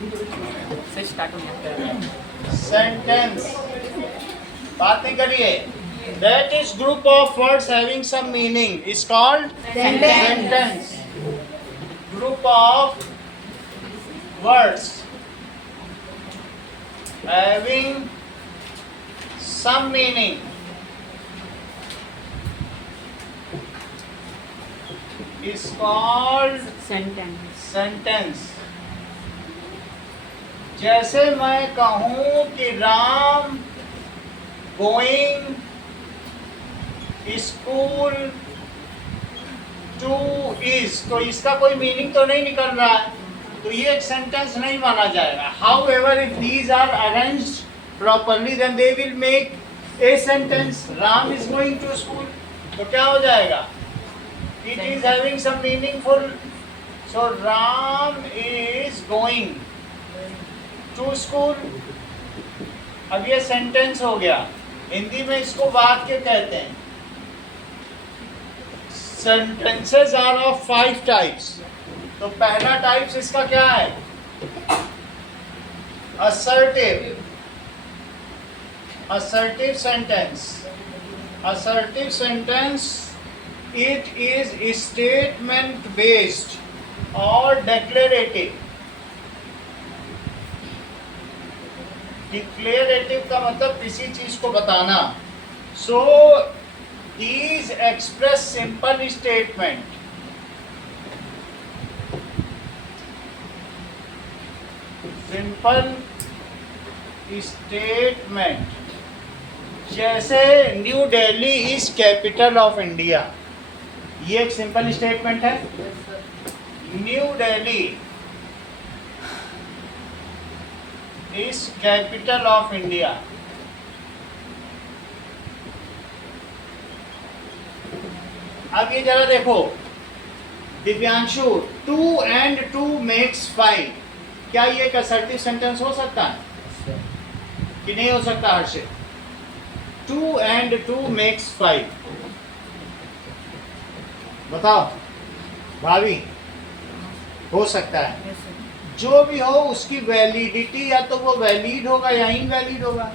से स्टार्ट हो गया सेंटेंस बात नहीं करिए. That is group of words having some meaning is called sentence. Group of words having some meaning is called sentence. जैसे मैं कहूँ कि Ram going school two is, तो इसका कोई मीनिंग तो नहीं निकल रहा है, तो ये एक सेंटेंस नहीं माना जाएगा. However if these are arranged properly then they will make a sentence. Ram is going to school, तो क्या हो जाएगा? It is having some meaningful. So Ram is going to school. अब ये सेंटेंस हो गया. हिंदी में इसको वाक्य कहते हैं. Sentences are of 5 types. तो पहला टाइप्स इसका क्या है? Assertive. Assertive sentence. Assertive sentence it is statement based और डिक्लेरेटिव. डिक्लेरेटिव का मतलब किसी चीज को बताना. So these express simple statement. Simple statement जैसे new Delhi is capital of India. ये एक सिंपल स्टेटमेंट है. New Delhi is capital of India. अब ये जरा देखो दिव्यांशु, 2 and 2 makes 5. क्या ये एक असर्टिव सेंटेंस हो सकता है कि नहीं हो सकता? हर्षित, 2 and 2 makes 5. बताओ भाभी, हो सकता है. जो भी हो उसकी वैलिडिटी या तो वो वैलिड होगा या इनवैलिड होगा,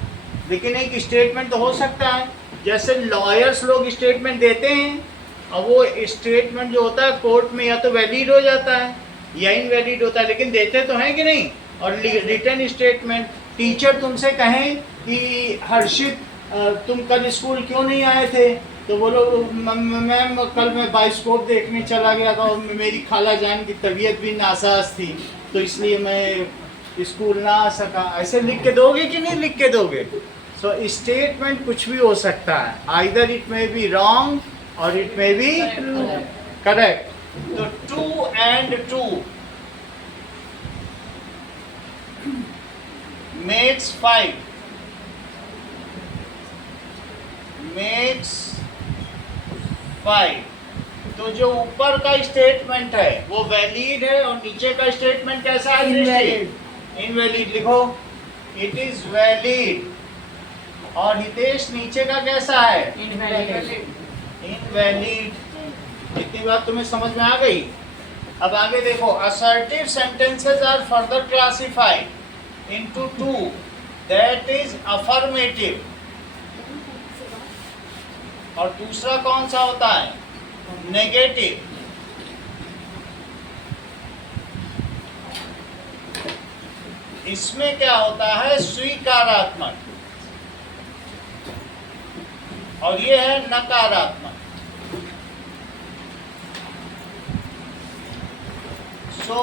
लेकिन एक स्टेटमेंट तो हो सकता है. जैसे लॉयर्स लोग स्टेटमेंट देते हैं और वो स्टेटमेंट जो होता है कोर्ट में या तो वैलिड हो जाता है या इनवैलिड होता है, लेकिन देते तो हैं कि नहीं. और रिटर्न स्टेटमेंट, टीचर तुमसे कहें कि हर्षित तुम कल स्कूल क्यों नहीं आए थे, तो बोलो मैम कल मैं बाइस्कोप देखने चला गया था और मेरी खाला जान की तबीयत भी नासाज थी तो इसलिए मैं स्कूल ना आ सका. ऐसे लिख के दोगे कि नहीं लिख के दोगे? सो स्टेटमेंट कुछ भी हो सकता है. Either it may be wrong और इट मे बी करेक्ट. तो 2 and 2 makes 5. makes 5. तो जो ऊपर का स्टेटमेंट है वो वैलिड है और नीचे का स्टेटमेंट कैसा है? इनवैलिड. लिखो इट इज वैलिड. और हितेश नीचे का कैसा है? इनवैलिड. इतनी बात तुम्हें समझ में आ गई. अब आगे देखो. Assertive sentences are further classified into 2. That is affirmative. और दूसरा कौन सा होता है? नेगेटिव. इसमें क्या होता है? स्वीकारात्मक. और ये है नकारात्मक. So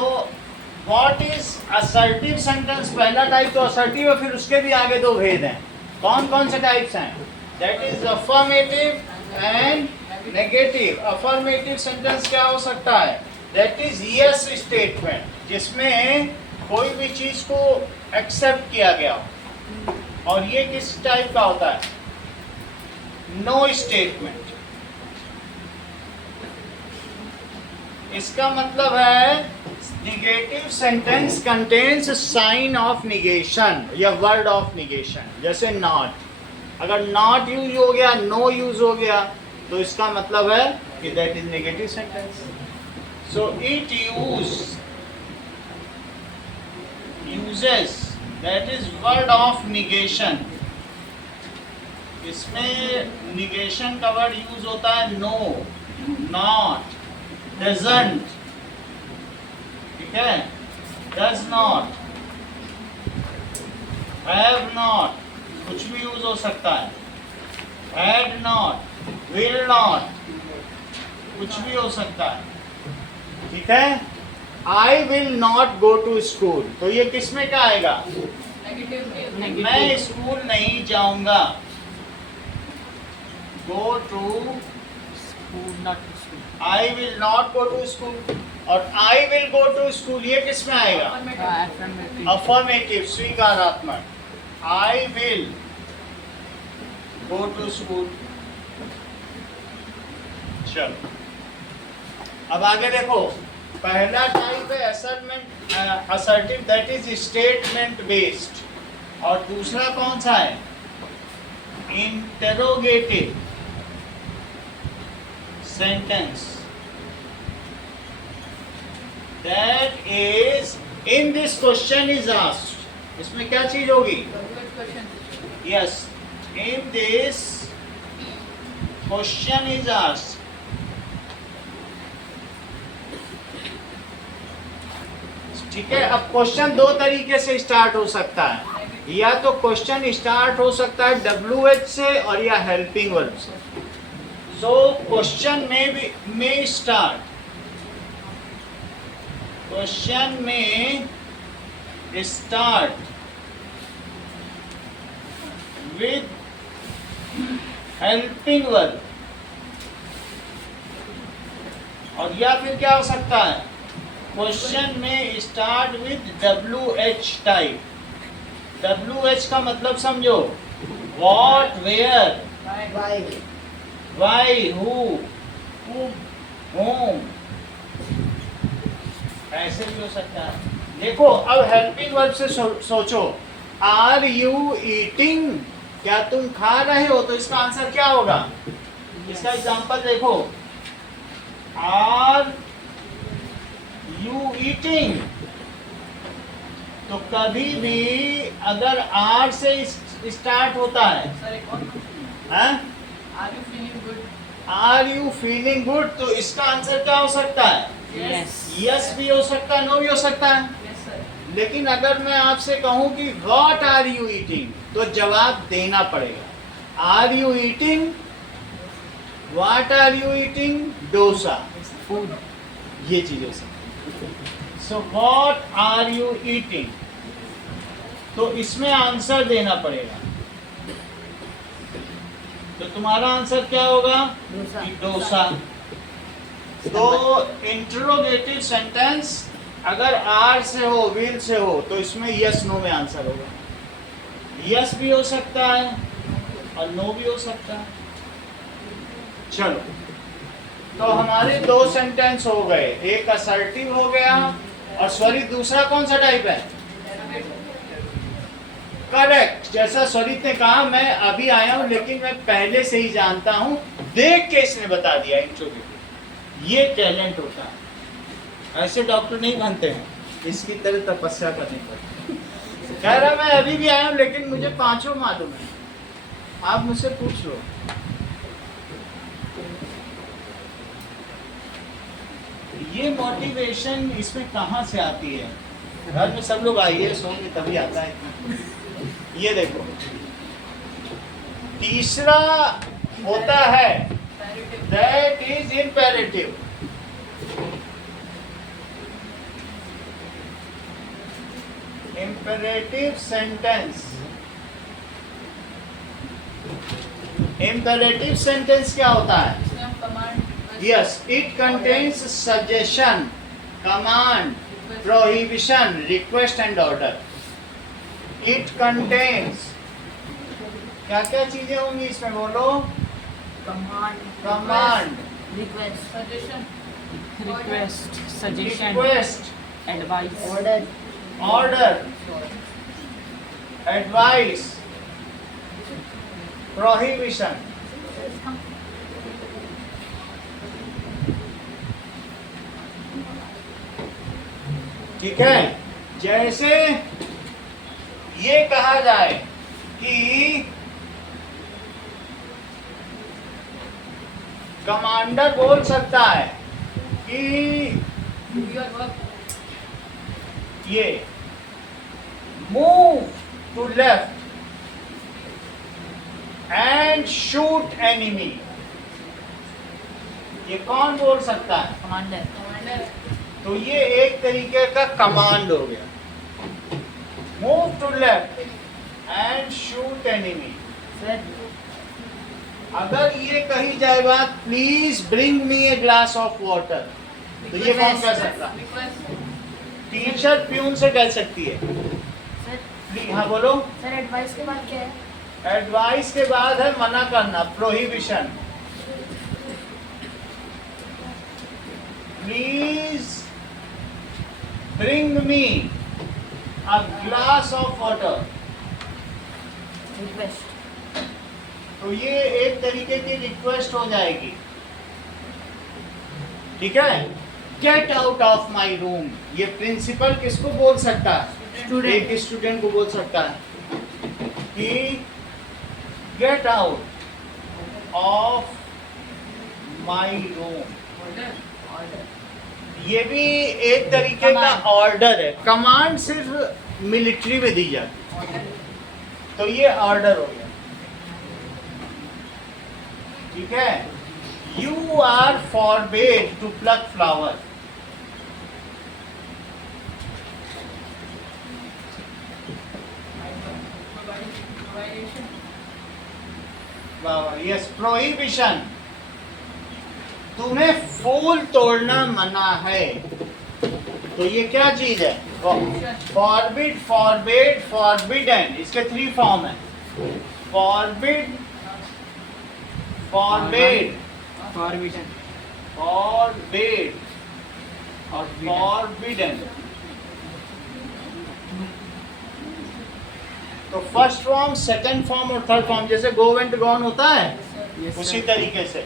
what is assertive sentence? पहला टाइप तो असर्टिव है, फिर उसके भी आगे 2 भेद हैं. कौन कौन से टाइप्स हैं? That is affirmative and negative. Affirmative sentence क्या हो सकता है? दैट इज यस स्टेटमेंट, जिसमें कोई भी चीज को एक्सेप्ट किया गया हो. और ये किस टाइप का होता है? No statement. इसका मतलब है negative sentence contains sign of negation या वर्ड ऑफ निगेशन. जैसे नॉट, अगर नॉट यूज हो गया, नो यूज हो गया, तो इसका मतलब है कि that is negative sentence. So it use uses, that is word of negation. इसमें negation का वर्ड यूज होता है no, not, doesn't, ठीक है, does not, have not, कुछ भी यूज हो सकता है, had not, will not, कुछ भी हो सकता है, ठीक है। I will not go to school, तो ये किस में क्या आएगा? मैं स्कूल नहीं जाऊंगा। Go to School, not to school. I will not go to school और I will go to school ये किस में आएगा? Affirmative. अफर्मेटिव, स्वीकारात्मक। I will go to school। चलो अब आगे देखो, पहला टाइप है assertive, that is statement based, और दूसरा कौन सा है? Interrogative sentence, that is in this question is asked, इसमें क्या चीज होगी? Yes, in this question is asked, ठीक है। अब क्वेश्चन दो तरीके से स्टार्ट हो सकता है, या तो क्वेश्चन स्टार्ट हो सकता है WH से और या हेल्पिंग वर्ब से। सो क्वेश्चन में स्टार्ट, क्वेश्चन में स्टार्ट विद हेल्पिंग वर्ब, और या फिर क्या हो सकता है? क्वेश्चन में start with WH type. WH का मतलब समझो, what, where, why, who, whom, ऐसे भी हो सकता है। देखो अब हेल्पिंग वर्ब से सोचो, आर यू ईटिंग, क्या तुम खा रहे हो? तो इसका आंसर क्या होगा? इसका एग्जांपल देखो, आर यू ईटिंग, तो कभी भी अगर आर से स्टार्ट होता है, आर यू फीलिंग गुड, तो इसका आंसर क्या हो सकता है? यस भी हो सकता है, नो भी हो सकता है। लेकिन अगर मैं आपसे कहूं कि व्हाट आर यू ईटिंग, तो जवाब देना पड़ेगा। Are you eating, what are you eating? Dosa, Food. ये चीज हो सकती है। So what are you eating, तो इसमें आंसर देना पड़ेगा। तो तुम्हारा आंसर क्या होगा? डोसा। डोसा। तो इंटरोगेटिव सेंटेंस अगर आर से हो, विल से हो, तो इसमें यस नो में आंसर होगा। यस भी हो सकता है और नो भी हो सकता है। चलो, तो हमारे दो सेंटेंस हो गए, एक असर्टिव हो गया, और स्वरित दूसरा कौन सा टाइप है? करेक्ट। जैसा स्वरित ने कहा, मैं अभी आया हूं लेकिन मैं पहले से ही जानता हूं, देख के इसने बता दिया इंट्रोगेटिव। ये टैलेंट होता है, ऐसे डॉक्टर नहीं बनते हैं, इसकी तरह तपस्या करनी पड़ती है। कह रहा मैं अभी भी आया हूं लेकिन मुझे पांचों मालूम है, आप मुझसे पूछ लो। ये मोटिवेशन इसमें कहाँ से आती है? घर में सब लोग आईएएस होंगे तभी आता है। ये देखो, तीसरा होता है that is imperative. Imperative sentence, imperative sentence क्या होता है? Yes, it contains suggestion, command, prohibition, request and order. It contains, क्या क्या चीजें होंगी इसमें बोलो? Command, Request, suggestion, request, advice, order, advice, prohibition. ठीक है, जैसे ये कहा जाए कि कमांडर बोल सकता है कि ये move to left and shoot enemy. ये कौन बोल सकता है? कमांडर। तो ये एक तरीके का कमांड हो गया, move to left and shoot enemy. Sir अगर ये कही जाए बात, please bring me a glass of water, तो ये कौन कह सकता है? टीचर प्यून से कह सकती है। सर हाँ बोलो। सर एडवाइस के बाद क्या है? एडवाइस के बाद है मना करना, prohibition. Please bring me a glass of water. Request. तो ये एक तरीके की रिक्वेस्ट हो जाएगी, ठीक है। Get out of my room, ये प्रिंसिपल किसको बोल सकता है? स्टूडेंट। एक स्टूडेंट को बोल सकता है कि get out of my room. ये भी एक तरीके का ऑर्डर है। कमांड सिर्फ मिलिट्री में दी जाती है, तो ये ऑर्डर हो गया, ठीक है। You are forbade to pluck flower. Yes, prohibition, तुम्हें फूल तोड़ना मना है। तो ये क्या चीज है? फॉरबिड, फॉरबेड, फॉरबिडन, इसके 3 फॉर्म है। Forbid, forbade, forbidden forbade, forbidden. तो फर्स्ट फॉर्म, सेकंड फॉर्म और थर्ड फॉर्म, जैसे गो वेंट गॉन होता है उसी तरीके से।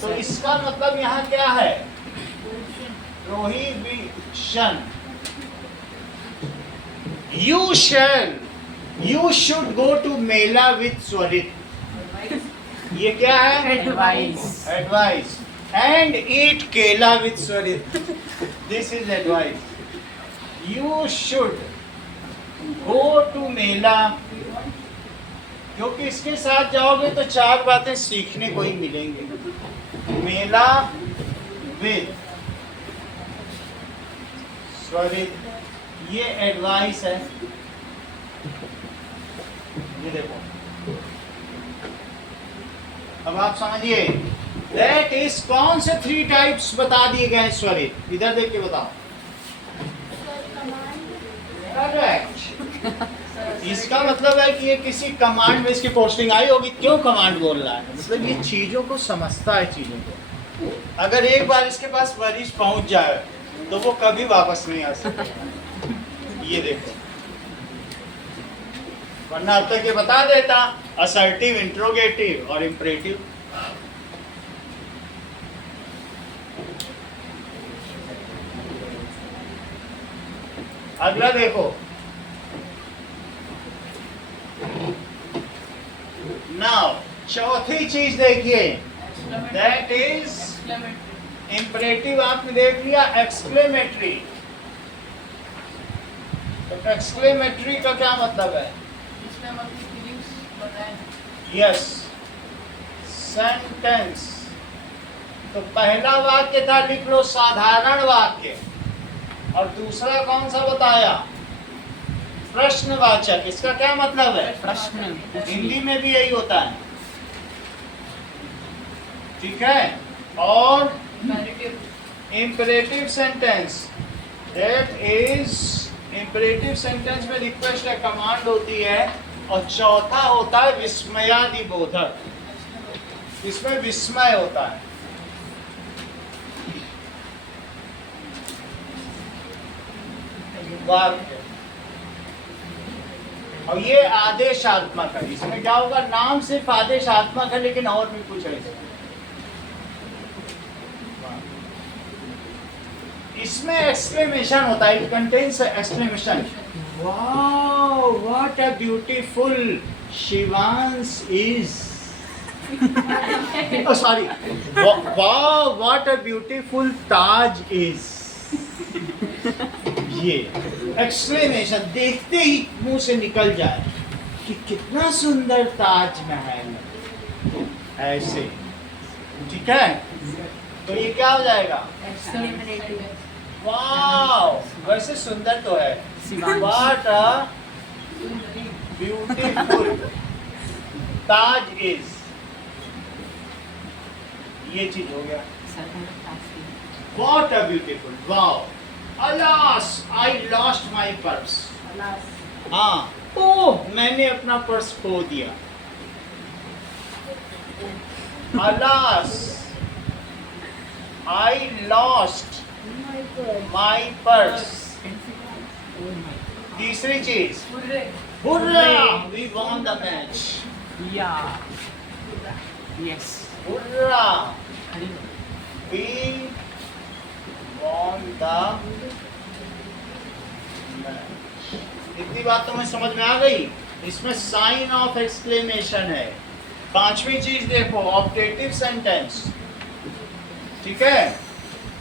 तो इसका मतलब यहाँ क्या है? Prohibition. You shall, you should go to mela with Swarit. ये क्या है? Advice. Advice. And eat kela with Swarit, this is advice. You should go to mela, क्योंकि इसके साथ जाओगे तो 4 बातें सीखने को ही मिलेंगी। मेला विद स्वरित, ये एडवाइस है। ये देखो, अब आप समझिए दैट इज कौन से 3 टाइप्स बता दिए गए हैं स्वरित। इधर देख के बताओ। करेक्ट। इसका मतलब है कि ये किसी कमांड में इसकी पोस्टिंग आई होगी, क्यों कमांड बोल रहा है, मतलब ये चीजों को समझता है, चीजों को। अगर एक बार इसके पास वरिष्ठ पहुंच जाए तो वो कभी वापस नहीं आ सकता। ये देखो, वरना अब तक ये बता देता असर्टिव, इंट्रोगेटिव और इम्परेटिव। अगला देखो, नाउ चौथी चीज देखिए, दैट इज इम्परेटिव। आपने देख लिया एक्सक्लेमेटरी। तो एक्सक्लेमेटरी का क्या मतलब है? Yes, sentence. तो पहला वाक्य था, लिख लो साधारण वाक्य, और दूसरा कौन सा बताया? प्रश्नवाचक। इसका क्या मतलब है? प्रश्न। हिंदी में भी यही होता है, ठीक है। और imperative sentence, that is imperative sentence में रिक्वेस्ट है, कमांड होती है। और चौथा होता है विस्मयादिबोधक, इसमें विस्मय होता है। वाक्य, और ये आदेशात्मक है। इसमें क्या होगा? नाम सिर्फ आदेशात्मक है, लेकिन और भी कुछ है इसमें एक्सक्लेमेशन होता है, it contains exclamation. Wow, what a beautiful Shivans is. Oh, sorry. Wow, what a beautiful Taj is. ये एक्सप्लेनेशन देखते ही मुंह से निकल जाए कि कितना सुंदर ताजमहल है, ऐसे। ठीक है, तो ये क्या हो जाएगा? वाओ, वैसे सुंदर तो है। What a beautiful Taj is. ये चीज हो गया। What a beautiful, wow. Alas, I lost my purse. हाँ, ओह, मैंने अपना पर्स खो दिया। Alas, I lost my purse. तीसरी चीज, Hurrah, we won the match. Yeah. Yes. Hurrah, we won the match. इतनी बात तुम्हें समझ में आ गई? इसमें साइन ऑफ एक्सक्लेमेशन है। पांचवी चीज देखो, ऑब्जेक्टिव सेंटेंस। ठीक है,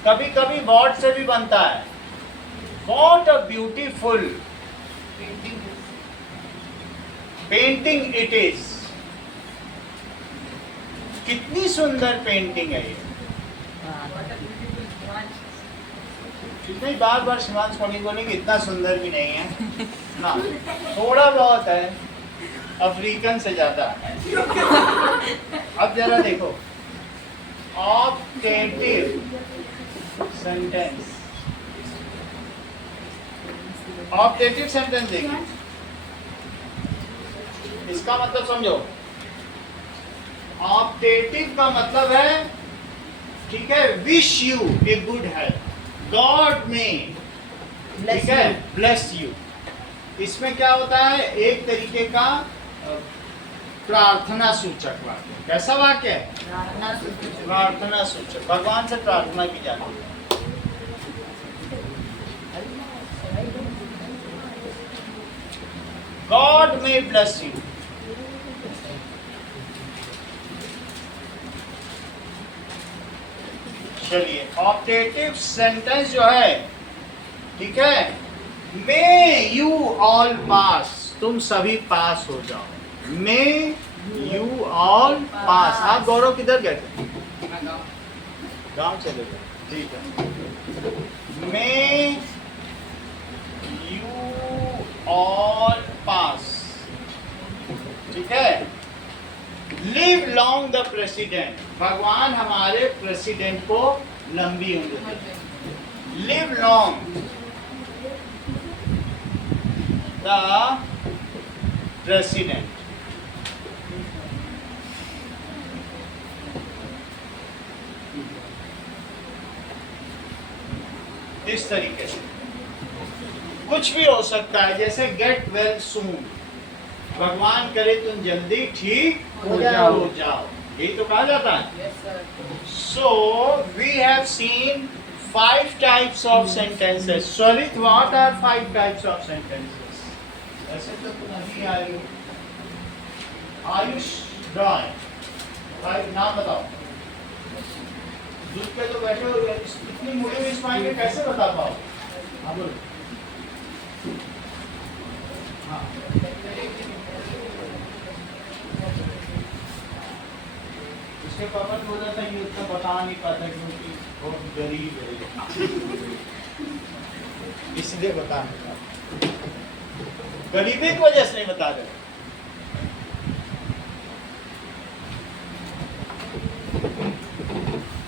कभी कभी वर्ड से भी बनता है। What a beautiful painting it is. कितनी सुंदर पेंटिंग है ये। नहीं, बार बार शिवांश को नहीं बोलेंगे, इतना सुंदर भी नहीं है ना, थोड़ा बहुत है, अफ्रीकन से ज्यादा। अब जरा देखो, ऑब्जेक्टिव सेंटेंस। ऑब्जेक्टिव सेंटेंस देखिए, इसका मतलब समझो। ऑब्जेक्टिव का मतलब है, ठीक है, wish U a good health, God में, ठीक है, ब्लेस यू। इसमें क्या होता है, एक तरीके का प्रार्थना सूचक वाक्य। कैसा वाक्य है? प्रार्थना सूचक। भगवान से प्रार्थना की जाती है। God may bless you. चलिए, ऑब्जेक्टिव सेंटेंस जो है, ठीक है, मे यू ऑल पास, तुम सभी पास हो जाओ। May you all pass. आप गौरव किधर गए थे? गांव चले गए, ठीक है। मे यू ऑल पास, ठीक है। लिव लॉन्ग द प्रेसिडेंट, भगवान हमारे प्रेसिडेंट को लंबी उम्र दे। Live long the president. इस तरीके से कुछ भी हो सकता है, जैसे गेट वेल सून, भगवान करे तुम जल्दी ठीक हो जाओ। यही तो कहा जाता है। So we have seen 5 types of sentences. Swarit, what are 5 types of sentences? ऐसे तो तुम नहीं आई हो। आयुष ड्रॉइंग, भाई नाम बताओ। दूध पे तो बैठे हो, इतनी मुड़ी हुई स्पाइन में कैसे बता पाओ? हाँ बोलो। हाँ, उसके पापा को बोला था ये उतना बता नहीं पाता क्योंकि बहुत गरीब है, इसलिए बता नहीं पाता। गरीबी की वजह से नहीं बता रहे।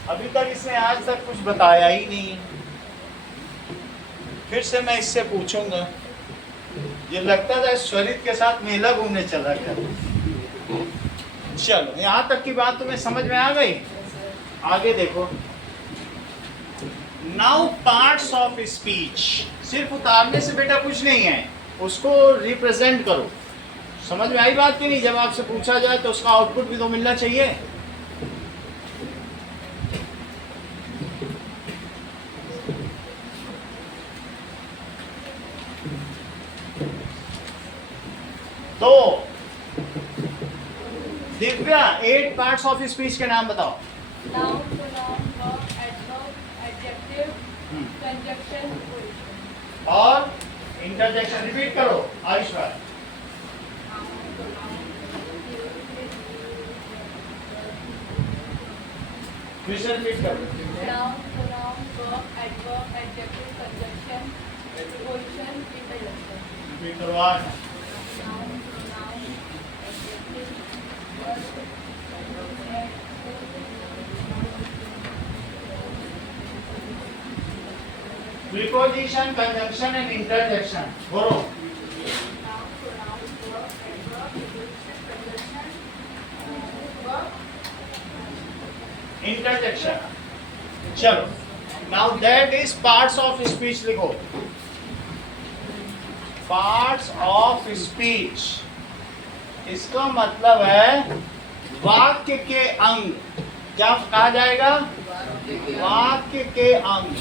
अभी तक इसने आज तक कुछ बताया ही नहीं। फिर से मैं इससे पूछूंगा। ये लगता था स्वरित के साथ मेला घूमने चला गया। चलो, यहाँ तक की बात तुम्हें समझ में आ गई? आगे देखो। नाउ पार्ट्स ऑफ स्पीच, सिर्फ उतारने से बेटा कुछ नहीं है, उसको रिप्रेजेंट करो। समझ में आई बात की नहीं? जब आपसे पूछा जाए तो उसका आउटपुट भी तो मिलना चाहिए। तो दिव्या 8 पार्ट्स ऑफ स्पीच के नाम बताओ। Noun, pronoun, verb, adverb, adjective, conjunction, preposition. और इंटरजेक्शन रिपीट करो आयुष भाई। फिर से रिपीट करो। Noun, pronoun, verb, adverb, adjective, conjunction, preposition, preposition. Repeat करो आज। Noun, pronoun, adjective, verb, preposition, conjunction and interjection बोलो। noun, pronoun, verb, adverb, preposition, conjunction, verb. Interjection. चलो now that is parts of speech लिखो। Parts of speech इसका मतलब है वाक्य के अंग। क्या कहा जाएगा? वाक्य के अंग।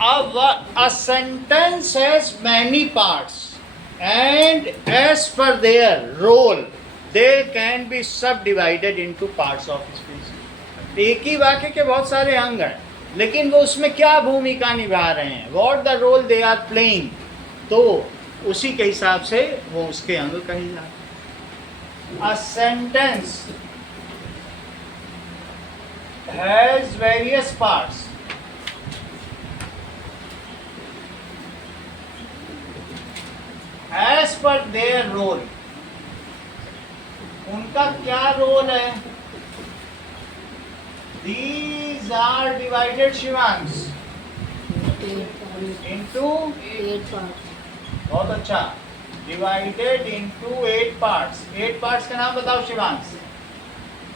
A sentence has many parts and as per their role they can be subdivided into parts of speech. एक ही वाक्य के बहुत सारे अंग हैं लेकिन वो उसमें क्या भूमिका निभा रहे हैं, what the role they are playing, तो उसी के हिसाब से वो उसके अंग कहे जाते हैं। A sentence has various parts as per their role। उनका क्या रोल है? These are divided Shivansh into 8 parts. बहुत अच्छा, divided into 8 parts। 8 parts का नाम बताओ Shivansh.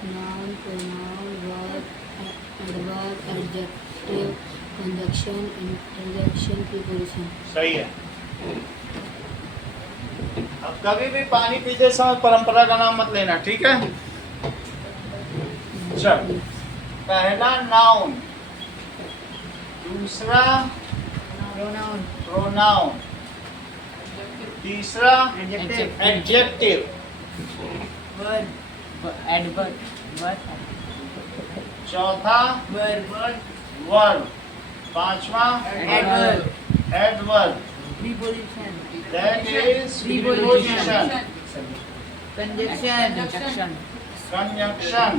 Noun, pronoun, verb, adverb, adjective, conjunction, interjection, preposition. सही है। अब कभी भी पानी पीते समय परंपरा का नाम मत लेना, ठीक है? चल, पहला नाउन, दूसरा प्रोनाउन, तीसरा एडजेक्टिव, चौथा वर्ब, पांचवा adverb, that is preposition, Conjunction. conjunction,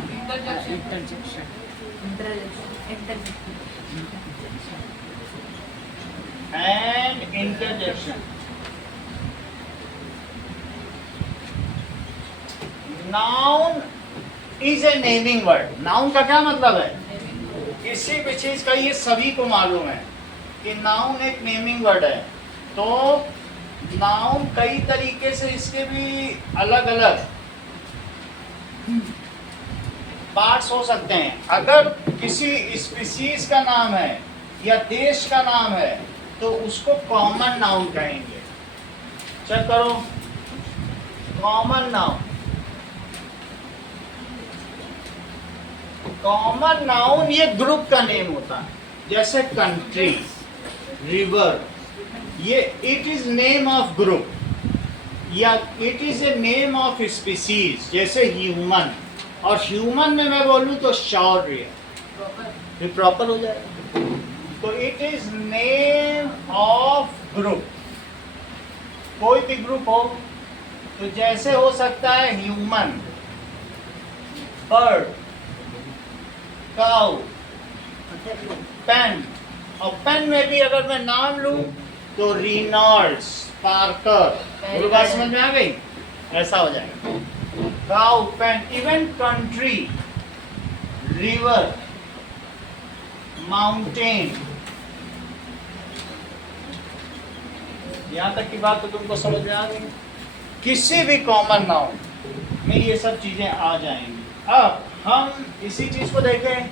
and interjection. Noun is a naming word। Noun का क्या मतलब है? किसी भी चीज का, ये सभी को मालूम है कि नाउन एक नेमिंग वर्ड है। तो नाउन कई तरीके से, इसके भी अलग अलग पार्ट्स हो सकते हैं। अगर किसी स्पीशीज का नाम है या देश का नाम है तो उसको कॉमन नाउन कहेंगे। चेक करो, कॉमन नाउन। कॉमन नाउन ये ग्रुप का नेम होता है, जैसे कंट्री, रिवर, ये it is name of group, या it is a name of species, जैसे ह्यूमन। और ह्यूमन में मैं बोलूं तो शौर्य, ये प्रॉपर हो जाएगा। तो it is name of group. कोई भी ग्रुप हो तो जैसे हो सकता है ह्यूमन, बर्ड, काउ, पेन। और पेन में भी अगर मैं नाम लूं तो रिनॉल्ड्स, पार्कर। पूरी बात समझ में आ गई? ऐसा हो जाएगा। Cow, pen, even country, river, mountain. यहाँ तक की बात तो तुमको समझ में आ गई। किसी भी कॉमन नाउन में ये सब चीजें आ जाएंगी। अब हम इसी चीज को देखें।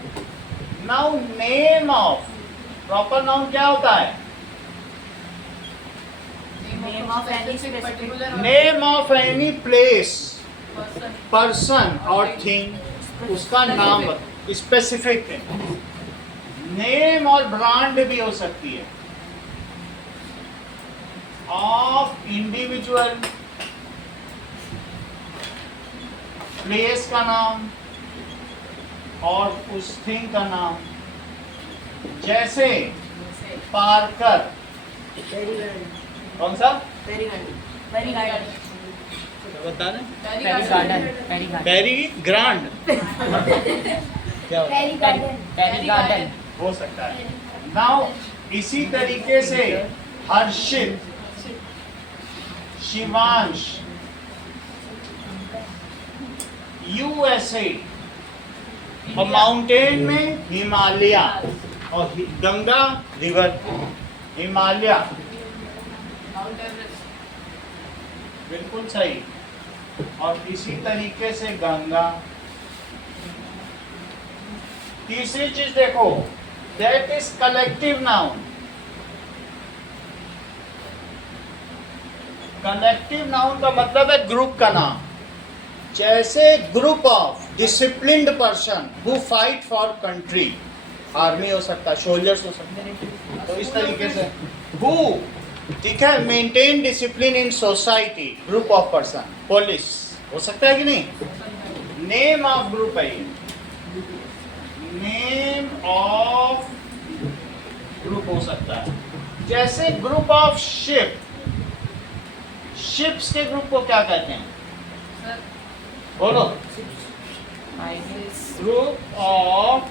Now name of, proper noun क्या होता है? Name of any place, person और थिंग, उसका नाम स्पेसिफिक है। नेम और ब्रांड भी हो सकती है। ऑफ इंडिविजुअल, प्लेस का नाम और उस थिंग का नाम, जैसे पार्कर। कौन सा पेरी गार्डन बता रहे? पेरी गार्डन पेरी गार्डन पेरी ग्रांड क्या होता है? Very garden. पेरी गार्डन हो सकता है। नाउ इसी तरीके से हर्षित, शिवांश, यूएसए, और माउंटेन में हिमालय, और Ganga river, Himalaya, mount Everest, बिल्कुल सही। और इसी तरीके से गंगा। तीसरी चीज देखो, that is collective noun. Collective noun का मतलब है ग्रुप का नाम। जैसे group of disciplined person who fight for country, army हो सकता है, सोल्जर्स हो सकते हैं, तो इस तरीके से हु, ठीक है, maintain discipline in society, group of person, police हो सकता है कि नहीं? नेम ऑफ ग्रुप है ये, नेम ऑफ ग्रुप हो सकता है। जैसे ग्रुप ऑफ शिप, शिप्स के ग्रुप को क्या कहते हैं? सर बोलो। I guess group of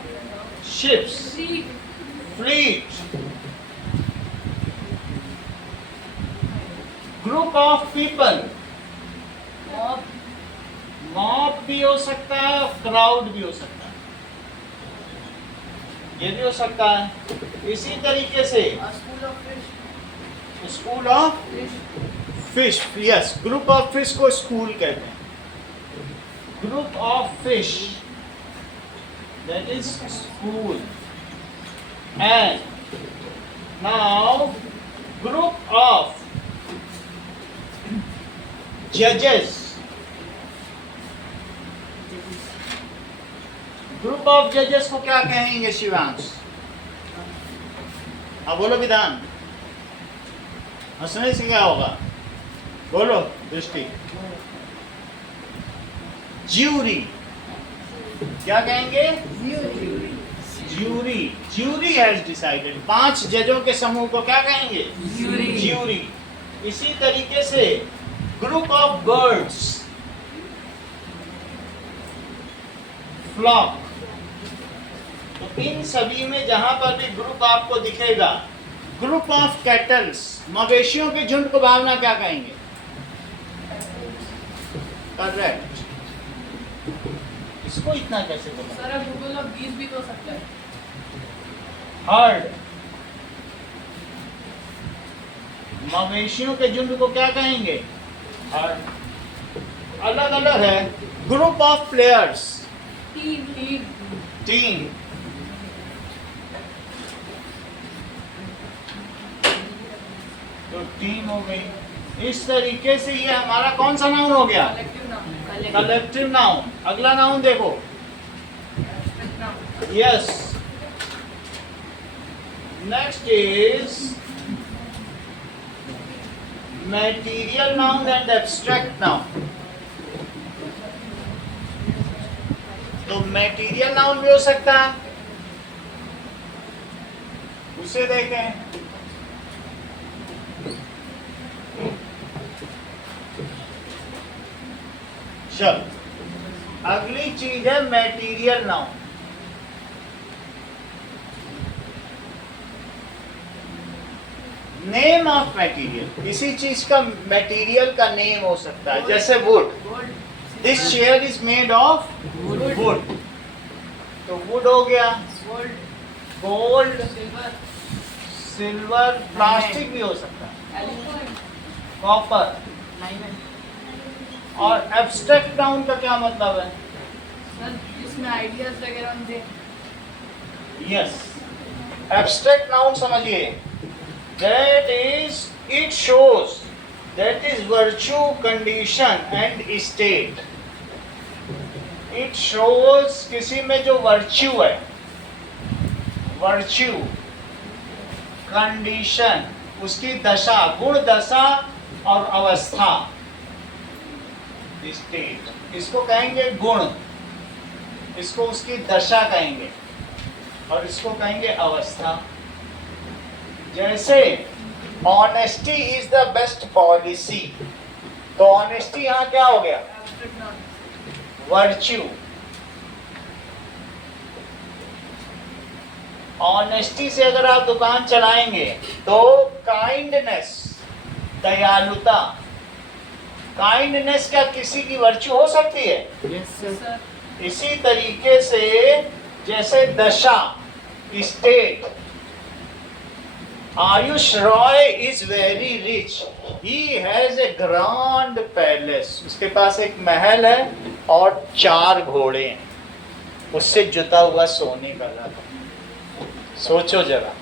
ships, sea fleet. Group of people, mob, mob भी हो सकता है, क्राउड भी हो सकता है, ये भी हो सकता है। इसी तरीके से school of fish, school of fish, yes, group of fish को स्कूल कहते हैं। Group of fish, that is school. And now group of जजेस, ग्रुप ऑफ जजेस को क्या कहेंगे शिवांश? अब बोलो विधान, हंसने से क्या होगा? बोलो दृष्टि। ज्यूरी, क्या कहेंगे? Jury, jury has decided. 5 जजों के समूह को क्या कहेंगे? ज्यूरी। ज्यूरी। इसी तरीके से ग्रुप ऑफ बर्ड्स, फ्लॉक। तो इन सभी में जहां पर भी ग्रुप आपको दिखेगा, ग्रुप ऑफ कैटल्स, मवेशियों के झुंड को भावना क्या कहेंगे? करेक्ट। इसको इतना कैसे बोला? सर अब गूगल ऑफ बीस भी तो सकता है। हर्ड, मवेशियों के झुंड को क्या कहेंगे? हर्ड। अलग अलग है। Group of players, team, team. तो टीम हो गई। इस तरीके से ये हमारा कौन सा नाउन हो गया? Collective noun, collective noun. अगला नाउन देखो, abstract noun, yes. Next is material noun and abstract noun. तो material noun भी हो सकता है, उसे देखें। चल, अगली चीज है material noun। Name of material, किसी चीज का मटेरियल का नेम हो सकता है, जैसे would, gold, this chair is made of would, तो वुड हो गया। Gold, gold, silver, silver, plastic भी हो सकता है, एल्यूमिनियम, कॉपर। डायमंड। और एब्स्ट्रैक्ट नाउन का क्या मतलब है? सर इसमें आइडियाज वगैरह हम दे। यस, एब्स्ट्रैक्ट नाउन समझिए, that is, it shows, that is virtue, condition and state. It shows किसी में जो virtue है, virtue, condition उसकी दशा, गुण दशा और अवस्था, स्टेट, इसको कहेंगे गुण, इसको उसकी दशा कहेंगे और इसको कहेंगे अवस्था। जैसे honesty is the best policy, तो ऑनेस्टी यहां क्या हो गया? वर्च्यू। ऑनेस्टी से अगर आप दुकान चलाएंगे तो काइंडनेस, दयालुता, काइंडनेस क्या किसी की वर्च्यू हो सकती है? Yes, sir. इसी तरीके से जैसे दशा, state, Ayush Roy is very rich, he has a grand palace, उसके पास एक महल है और 4 घोड़े हैं, उससे जुता हुआ सोने का रथ। सोचो जरा,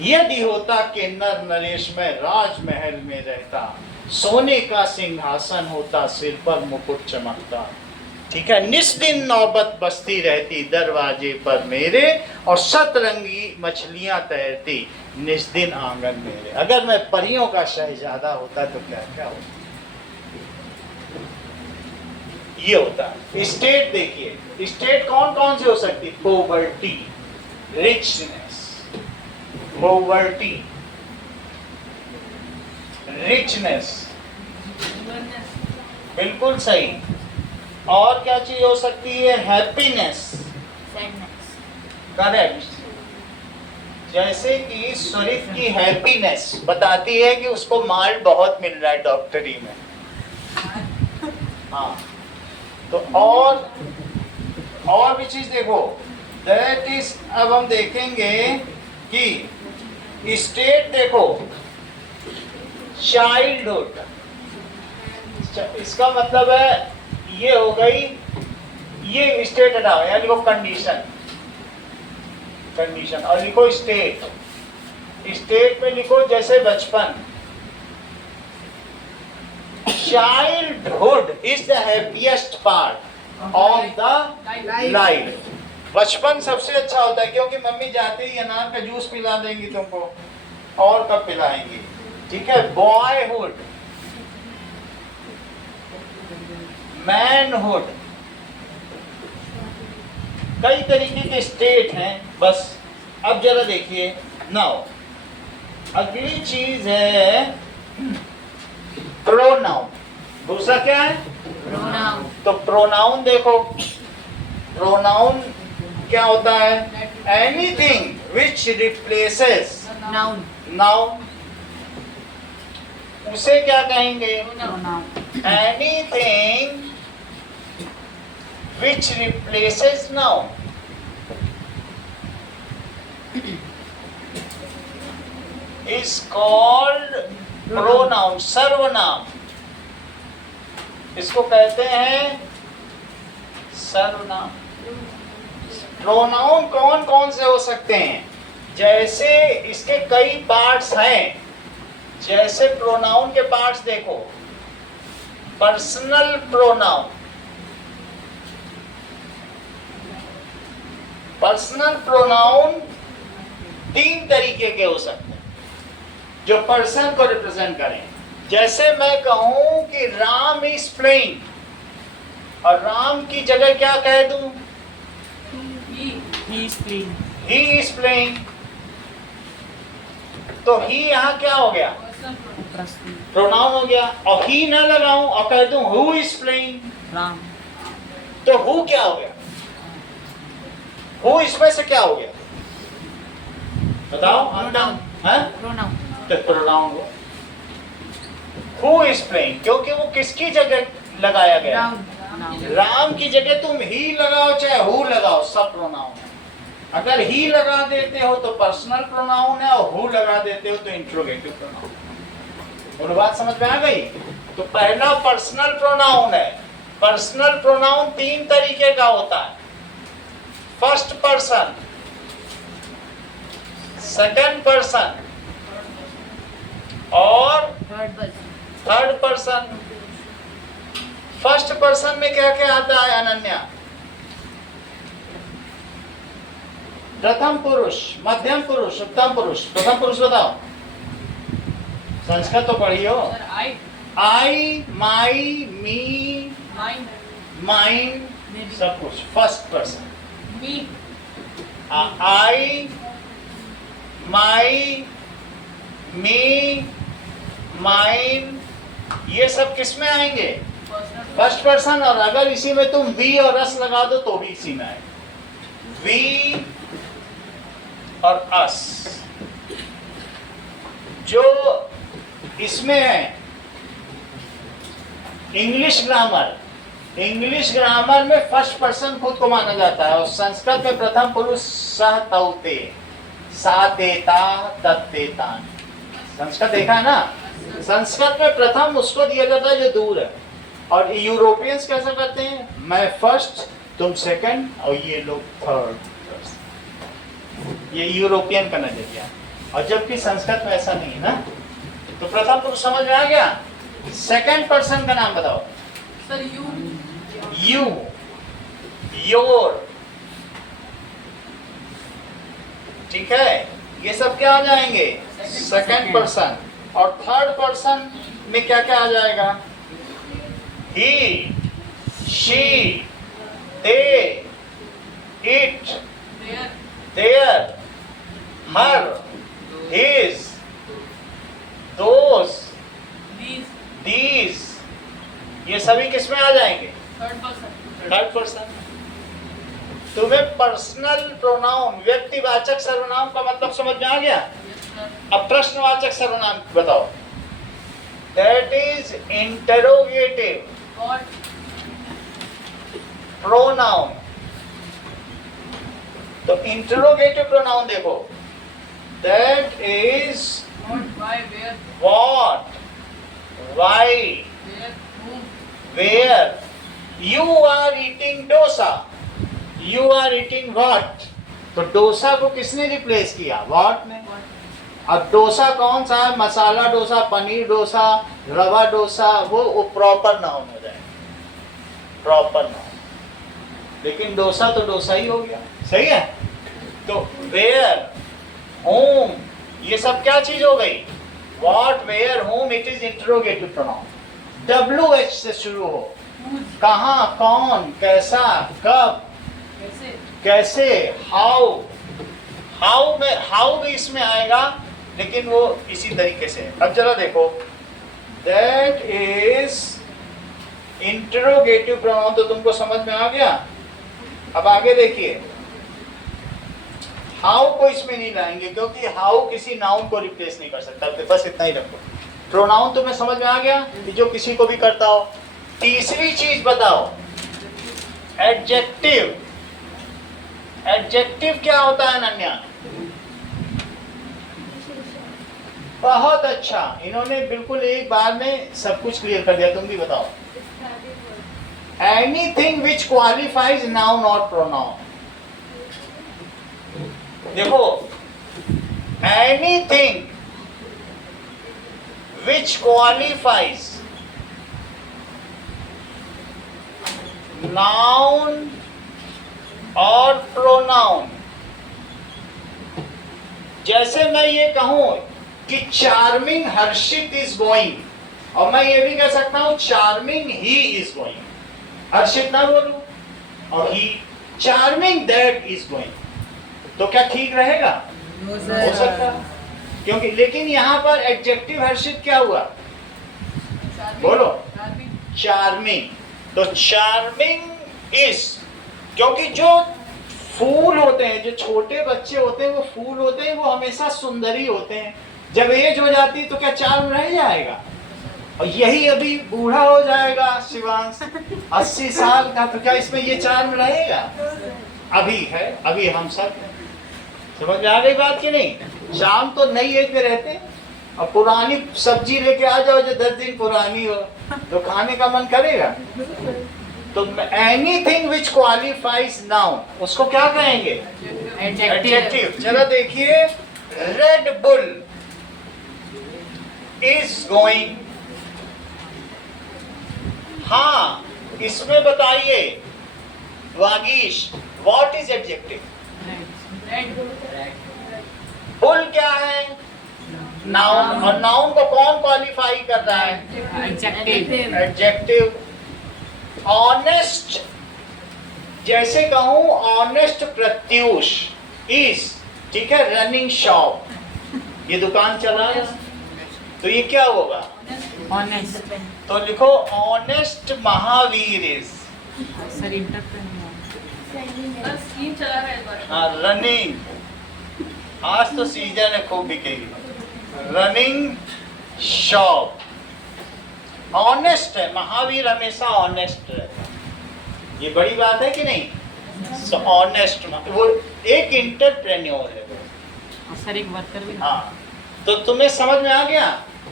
यदि होता कि नर नरेश में राजमहल में रहता, सोने का सिंहासन होता, सिर पर मुकुट चमकता, ठीक है, निस्दिन नौबत बसती रहती दरवाजे पर मेरे, और सतरंगी मछलियां तैरती निस्दिन आंगन मेरे। अगर मैं परियों का शहजादा होता तो क्या क्या होता। ये होता स्टेट। देखिए स्टेट कौन कौन सी हो सकती? पॉवर्टी, रिचनेस, पॉवर्टी, रिचनेस, बिल्कुल सही। और क्या चीज हो सकती है? Happiness, Sadness. करेक्ट। जैसे कि सुरित की हैप्पीनेस बताती है कि उसको माल बहुत मिल रहा है डॉक्टरी में। हाँ, तो और भी चीज देखो, दैट इज, अब हम देखेंगे कि स्टेट देखो, चाइल्डहुड, इसका मतलब है ये हो गई, ये स्टेट हटाओ, यानी लिखो कंडीशन, कंडीशन, और लिखो स्टेट। स्टेट में लिखो जैसे बचपन, childhood is the happiest part of the life. बचपन सबसे अच्छा होता है, क्योंकि मम्मी जाते ही अनार का जूस पिला देंगी तुमको, और कब पिलाएंगी, ठीक है। बॉयहुड, मैनहुड, कई तरीके के स्टेट हैं। बस अब जरा देखिए, नाउ अगली चीज है प्रोनाउन। दूसरा क्या है? Pronoun. तो प्रोनाउन देखो, प्रोनाउन क्या होता है? Anything which replaces Noun. Noun, उसे क्या कहेंगे? Pronoun. Anything which replaces noun is called pronoun, सर्वनाम, इसको कहते हैं सर्वनाम। प्रोनाउन कौन कौन से हो सकते हैं? जैसे इसके कई पार्ट्स हैं, जैसे प्रोनाउन के पार्ट्स देखो, पर्सनल प्रोनाउन, पर्सनल प्रोनाउन 3 तरीके के हो सकते हैं जो पर्सन को रिप्रेजेंट करें। जैसे मैं कहूं कि राम इज प्लेइंग, और राम की जगह क्या कह दूं? He is playing. He is playing, तो ही यहां क्या हो गया? Trustee. प्रोनाउन हो गया। और ही ना लगाऊं और कह दूं हु इज प्लेइंग, Ram. तो हु क्या हो गया? हु इसमें से क्या हो गया? बताओ। Pronoun. हैं? Pronoun. तो प्रोनाउन हो। हु इज प्लेइंग, क्योंकि वो किसकी जगह लगाया गया? Noun. Noun. राम की जगह तुम ही लगाओ चाहे हु लगाओ, सब प्रोनाउन है। अगर ही लगा देते हो तो पर्सनल प्रोनाउन है, और हु लगा देते हो तो इंट्रोगेटिव प्रोनाउन। और बात समझ में आ गई? तो पहला पर्सनल प्रोनाउन है। पर्सनल प्रोनाउन 3 तरीके का होता है, फर्स्ट पर्सन, सेकंड पर्सन और Third person. Third person. First person में क्या क्या आता है अनन्या? प्रथम पुरुष, मध्यम पुरुष, उत्तम पुरुष। प्रथम पुरुष बताओ। संस्कृत तो पढ़ी हो। Sir I I, my, me, mind mind, सब कुछ फर्स्ट पर्सन। मी आई, माई, मी, माइंड, ये सब किस में आएंगे? Personal first person. और अगर इसी में तुम वी और अस लगा दो तो भी इसी में आए। वी और अस जो इसमें है इंग्लिश ग्रामर। इंग्लिश ग्रामर में फर्स्ट पर्सन खुद को माना जाता है और संस्कृत में प्रथम पुरुष सह तौते सा तेता तत्तेतान। संस्कृत देखा है ना? संस्कृत में प्रथम उसको दिया जाता है जो दूर है। और यूरोपियंस कैसा करते हैं? मैं फर्स्ट, तुम सेकंड और ये लोग थर्ड। ये यूरोपियन का नजरिया। और जबकि संस्कृत में ऐसा नहीं है ना। तो प्रथम पुरुष समझ में आ गया। सेकंड पर्सन का नाम बताओ। सर यू यू, योर, ठीक है, ये सब क्या आ जाएंगे? Second person. और थर्ड पर्सन में क्या क्या आ जाएगा? He, she, they, it, their their, her, his, those, these these, ये सभी किस में आ जाएंगे? Third person third person. तुम्हें पर्सनल प्रोनाउन व्यक्तिवाचक सर्वनाम का मतलब समझ में आ गया? यस सर अब प्रश्नवाचक सर्वनाम बताओ। That is interrogative what pronoun. तो इंटरोगेटिव प्रोनाउन देखो। That is what why where what, why, where whom where. You are eating dosa. You are eating what. तो डोसा को किसने रिप्लेस किया? व्हाट ने। अब डोसा कौन सा है? मसाला डोसा, पनीर डोसा, रवा डोसा, वो प्रॉपर नाउन हो जाए, प्रॉपर नाउन। लेकिन डोसा तो डोसा ही हो गया, सही है? तो वेयर, होम, ये सब क्या चीज हो गई? What, where, whom, it is interrogative pronoun. WH से शुरू हो। whose कहाँ, कौन, कैसा, कब, कैसे कैसे, हाउ। हाउ में, हाउ भी इसमें आएगा लेकिन वो इसी तरीके से। अब जरा देखो, दैट इज इंटरोगेटिव प्रोनाउन। तो तुमको समझ में आ गया। अब आगे देखिए, हाउ को इसमें नहीं लाएंगे क्योंकि हाउ किसी नाउन को रिप्लेस नहीं कर सकता। बस इतना ही रखो। प्रोनाउन तुम्हें समझ में आ गया कि जो किसी को भी करता हो। तीसरी चीज बताओ, एडजेक्टिव। एडजेक्टिव क्या होता है अनन्या? बहुत अच्छा, इन्होंने बिल्कुल एक बार में सब कुछ क्लियर कर दिया। तुम भी बताओ। एनीथिंग विच क्वालिफाइज नाउन और प्रोनाउन। देखो, एनीथिंग विच क्वालिफाइज नाउन और प्रोनाउन। जैसे मैं ये कहूं कि चार्मिंग हर्षित इज गोइंग, और मैं ये भी कह सकता हूं चार्मिंग ही इज गोइंग। हर्षित ना बोलूं और ही चार्मिंग दैट इज गोइंग, तो क्या ठीक रहेगा? हो सकता है, क्योंकि लेकिन यहां पर एडजेक्टिव हर्षित क्या हुआ? बोलो। चार्मिंग। तो चार्मिंग इज, क्योंकि जो फूल होते हैं, जो छोटे बच्चे होते हैं वो फूल होते हैं, वो हमेशा सुंदरी होते हैं। जब एज हो जाती है तो क्या चार्म रह जाएगा? और यही अभी बूढ़ा हो जाएगा शिवांश, 80 साल का, तो क्या इसमें ये चार्म रहेगा? अभी है, अभी हम सब हैं। समझ में आ गई बात कि नहीं? शाम तो नई एज में रहते हैं, और पुरानी सब्जी लेके आ जाओ जो 10 दिन पुरानी हो तो खाने का मन करेगा। तो एनीथिंग विच क्वालिफाइज नाउन, उसको क्या कहेंगे? एडजेक्टिव। चलो देखिए, रेड बुल इज गोइंग। हाँ, इसमें बताइए Vagish, what is adjective? Bull क्या है? नाउन, और नाउन को कौन क्वालिफाई कर रहा है? Adjective. एडजेक्टिव। ऑनेस्ट, जैसे कहूं ऑनेस्ट प्रत्यूष इज, ठीक है, रनिंग शॉप, ये दुकान चला रहा है, तो ये क्या होगा? Honest. तो लिखो honest Mahavir is, Sir, entrepreneur. बस स्कीम चला रहा है इस बार। हाँ, रनिंग, आज तो सीजन है, खूब बिकेगी। रनिंग शॉप, ऑनेस्ट है, महावीर हमेशा ऑनेस्ट रहता है, ये बड़ी बात है कि नहीं? तो ऑनेस्ट, वो एक इंटरप्रेन्योर है वो। Sir, एक वर्कर भी. हाँ, तो तुम्हें समझ में आ गया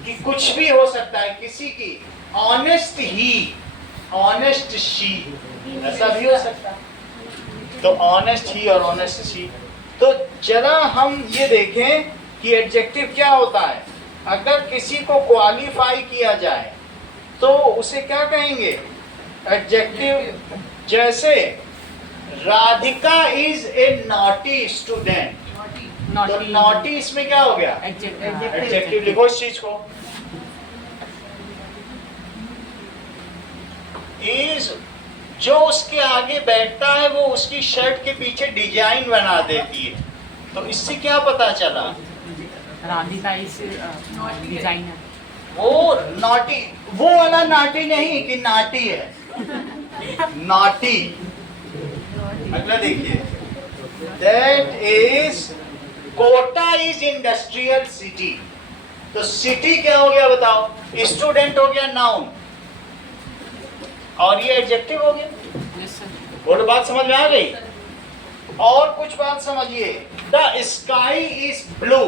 कि कुछ भी हो सकता है, किसी की ऑनेस्ट ही, ऑनेस्ट शी, ऐसा भी हो सकता है। तो ऑनेस्ट ही और ऑनेस्ट शी। तो जरा हम ये देखें कि एडजेक्टिव क्या होता है। अगर किसी को क्वालिफाई किया जाए तो उसे क्या कहेंगे? एडजेक्टिव। जैसे Radhika is a naughty student, तो Naughty. नॉटी इसमें क्या हो गया? Adjective. एडजेक्टिव। लिखो इस चीज को। इज, जो उसके आगे बैठता है वो उसकी शर्ट के पीछे डिजाइन बना देती है, तो इससे क्या पता चला? Radhika is designer. वो नॉटी, वो वाला नाटी नहीं कि नाटी है, नॉटी। अगला देखिए, that is, Kota is industrial city, तो सिटी क्या हो गया बताओ? स्टूडेंट हो गया नाउन, और ये एडजेक्टिव हो गया। Yes, sir. बोलो, बात समझ में आ गई? और कुछ बात समझिए। The sky is blue,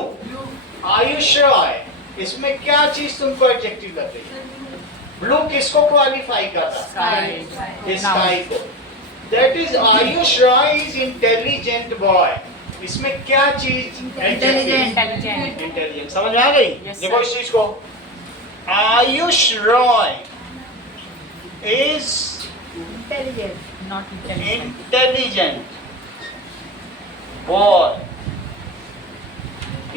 Ayush Roy, इसमें क्या चीज तुमको एडजेक्टिव लग रही है? ब्लू किसको क्वालिफाई कर रहा है? स्काई को। That is, Ayush Roy is intelligent boy, इसमें क्या चीज? Intelligent. इंटेलिजेंट। समझ में आ गई? Yes, देखो sir. इस चीज को, Ayush Roy is Not intelligent. Intelligent boy,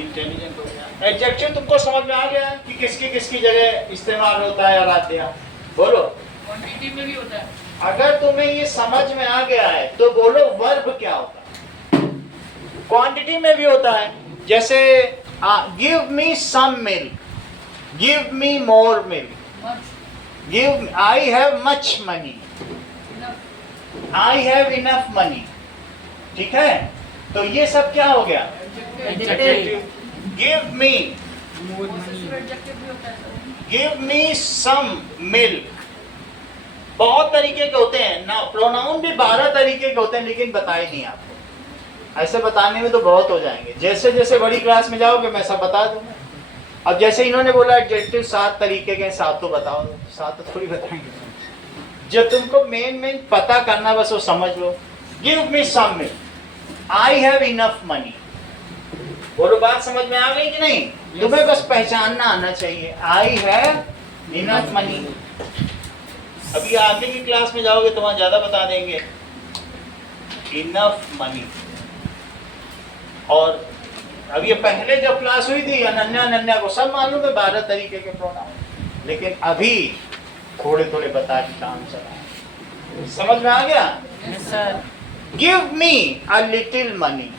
intelligent हो गया। एडजेक्टिव तुमको समझ में आ गया कि किसकी किसकी जगह इस्तेमाल होता है? आराध्या बोलो। क्वांटिटी में भी होता है। अगर तुम्हें ये समझ में आ गया है तो बोलो वर्ब क्या होता है? क्वांटिटी में भी होता है। जैसे give me some milk, give me more milk, much, give, I have much money, enough, I have enough money, ठीक है? तो ये सब क्या हो गया? Adjective. Give me, More money. Adjective भी होता है। Give me some milk. बहुत तरीके के होते हैं ना, प्रोनाउन भी 12 तरीके के होते हैं, लेकिन बताए नहीं आपको। ऐसे बताने में तो बहुत हो जाएंगे, जैसे जैसे बड़ी क्लास में जाओगे मैं सब बता दूंगा। अब जैसे इन्होंने बोला एडजेक्टिव 7 तरीके के, 7 तो बताओ, 7 तो थोड़ी बताएंगे। जो तुमको मेन पता करना बस वो समझ लो। Give me some milk, I have enough money. बोलो, बात समझ में आ गई कि नहीं? तुम्हें बस पहचानना आना चाहिए, आई हैव इनफ मनी। अभी आगे की क्लास में जाओगे तो वहां ज्यादा बता देंगे, इनफ मनी। और अब ये पहले जब क्लास हुई थी अनन्या अनन्या को सब मालूम है 12 तरीके के प्रोनाउन, लेकिन अभी थोड़े थोड़े बता के काम चला है। समझ में आ गया? Yes, sir. Give me a little money,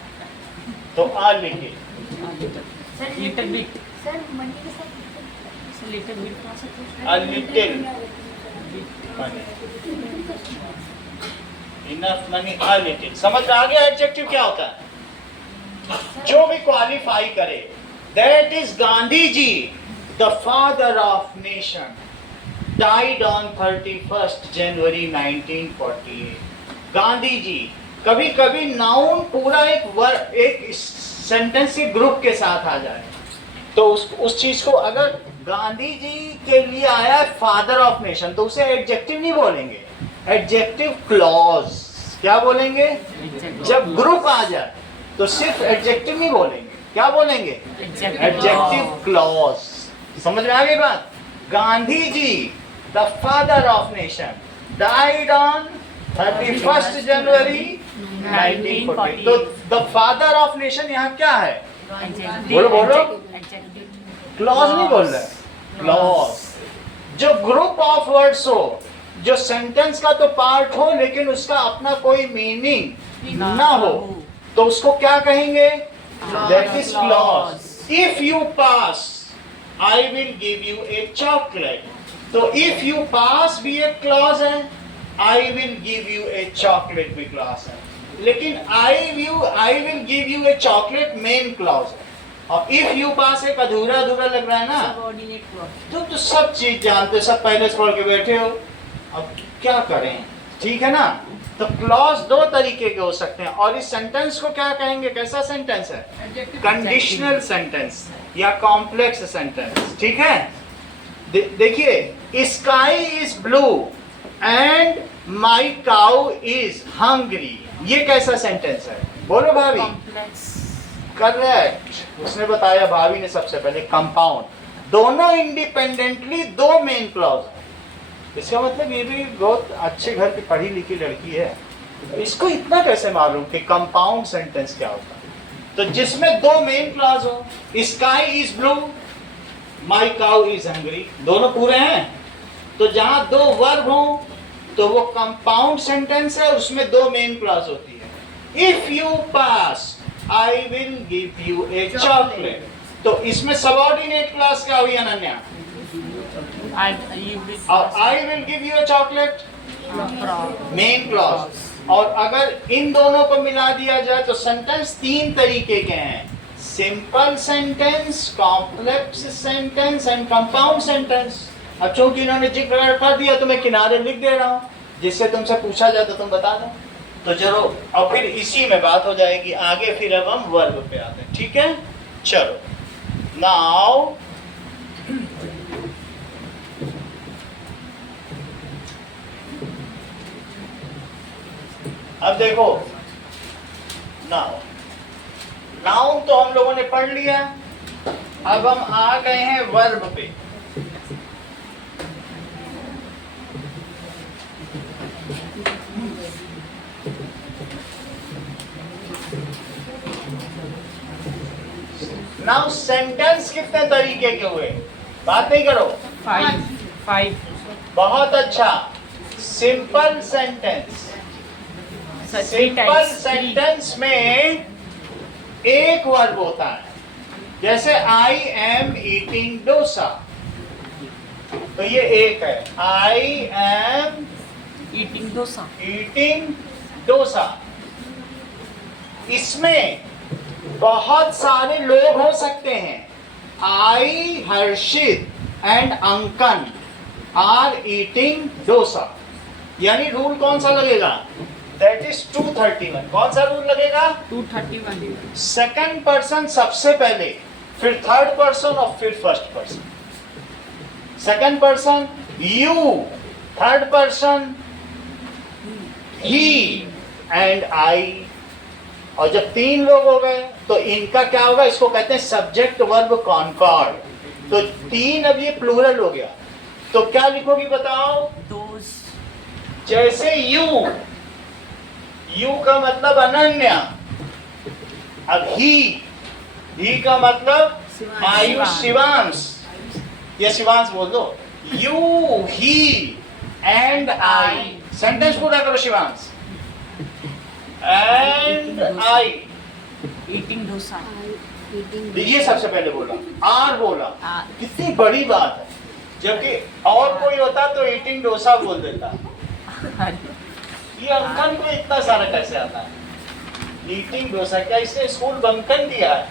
तो a little, Little bit. Sir money के साथ So little bit का सकते हैं. A little money, enough money, a little. समझ में आ गया एडजेक्टिव क्या होता है? जो भी क्वालिफाई करे। That is Gandhi ji, the father of nation, died on 31st January 1948। Gandhi ji. कभी कभी नाउन पूरा एक सेंटेंस के ग्रुप के साथ आ जाए तो उस चीज को, अगर गांधी जी के लिए आया है फादर ऑफ नेशन तो उसे एडजेक्टिव नहीं बोलेंगे, एडजेक्टिव क्लॉज। क्या बोलेंगे? जब ग्रुप आ जाए तो सिर्फ एडजेक्टिव नहीं बोलेंगे, क्या बोलेंगे? Adjective clause. समझ में आ गई बात? Gandhi ji, the father of nation, died on 31st January 1948। तो द फादर ऑफ नेशन यहाँ क्या है? बोलो बोलो। Adjective. क्लॉज नहीं बोल रहे, क्लॉज जो ग्रुप ऑफ वर्ड्स हो, जो सेंटेंस का तो पार्ट हो लेकिन उसका अपना कोई मीनिंग ना हो, तो उसको क्या कहेंगे? That is clause. If you pass I will give U A chocolate, तो इफ यू पास भी एक क्लॉज है, आई will give U A chocolate भी क्लॉज है, लेकिन आई will give U A chocolate main clause है। और इफ यू पास एक अधूरा अधूरा लग रहा है ना, Subordinate clause. तो सब चीज जानते हो, सब पहले से पढ़ के बैठे हो, अब क्या करें? ठीक है ना? तो क्लॉज दो तरीके के हो सकते हैं, और इस सेंटेंस को क्या कहेंगे? कैसा सेंटेंस है? कंडीशनल सेंटेंस या कॉम्प्लेक्स सेंटेंस। ठीक है, देखिए, sky is blue and my cow is hungry, ये कैसा सेंटेंस है? बोलो भाभी। Complex. करेक्ट, उसने बताया, भाभी ने सबसे पहले। कंपाउंड, दोनों इंडिपेंडेंटली दो मेन क्लॉज है। इसका मतलब ये भी बहुत अच्छे घर की पढ़ी लिखी लड़की है, इसको इतना कैसे मालूम कि कंपाउंड सेंटेंस क्या होता है? तो जिसमें दो मेन क्लॉज हो, sky is blue, my cow is hungry, दोनों पूरे हैं। तो जहां दो वर्ब हो तो वो कंपाउंड सेंटेंस है, उसमें दो मेन क्लॉज होती है। If you pass I will give U A chocolate, तो इसमें सबऑर्डिनेट क्लॉज क्या हुई अनन्या? You will. और आई will give U A chocolate From. Main clause. और अगर इन दोनों को मिला दिया जाए तो सेंटेंस तीन तरीके के हैं: simple sentence, complex sentence and compound sentence. अब चूंकि इन्होंने जिक्र कर दिया तो मैं किनारे लिख दे रहा हूँ, जिससे तुमसे पूछा जाए तो तुम बता दो, तो चलो, और फिर इसी में बात हो जाएगी आगे। फिर अब हम वर्ब पे आते हैं। ठीक है, चलो। नाउ अब देखो, नाउन तो हम लोगों ने पढ़ लिया, अब हम आ गए हैं वर्ब पे। नाउ सेंटेंस कितने तरीके के हुए? बात नहीं करो। Five. बहुत अच्छा। Simple sentence, Three simple types. Sentence में एक वर्ब होता है, जैसे आई एम ईटिंग डोसा, तो ये एक है, I M Eating dosa. Eating dosa. इसमें बहुत सारे लोग हो सकते हैं। आई, हर्षित एंड अंकन आर ईटिंग डोसा, यानी रूल कौन सा लगेगा? That is 231। कौन सा रूल लगेगा? 231. सेकंड पर्सन सबसे पहले, फिर थर्ड पर्सन और फिर first person. Second person you, third person he and I. और जब तीन लोग हो गए तो इनका क्या होगा? इसको कहते हैं सब्जेक्ट वर्ब कॉन्कॉर्ड। तो तीन, अब ये प्लूरल हो गया, तो क्या लिखोगी बताओ? Those. जैसे यू का मतलब अनन्या, अब ही का मतलब आयुष, शिवांश, ये शिवांश बोल दो। You, he and I, sentence पूरा करो Shivansh. And I, Eating dosa. eating ये सबसे पहले बोला, आर बोला, R. कितनी बड़ी बात है। जबकि और कोई होता तो ईटिंग डोसा बोल देता। ये अंकन को इतना सारा कैसे आता है? ईटिंग डोसा, क्या इसने स्कूल बंकन दिया है?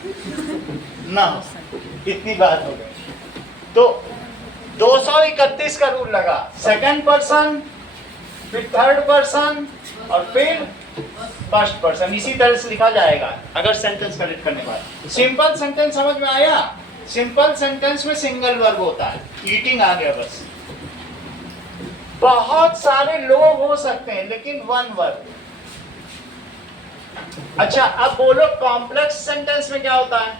ना, इतनी बात हो गई। तो 231 का रूल लगा, सेकंड पर्सन, फिर थर्ड पर्सन और फिर फर्स्ट पर्सन। इसी तरह से लिखा जाएगा अगर सेंटेंस करेक्ट करने के बाद। सिंपल सेंटेंस समझ में आया? सिंपल सेंटेंस में सिंगल वर्ब होता है, ईटिंग आ गया बस। बहुत सारे लोग हो सकते हैं लेकिन वन वर्ब। अच्छा, अब बोलो कॉम्प्लेक्स सेंटेंस में क्या होता है?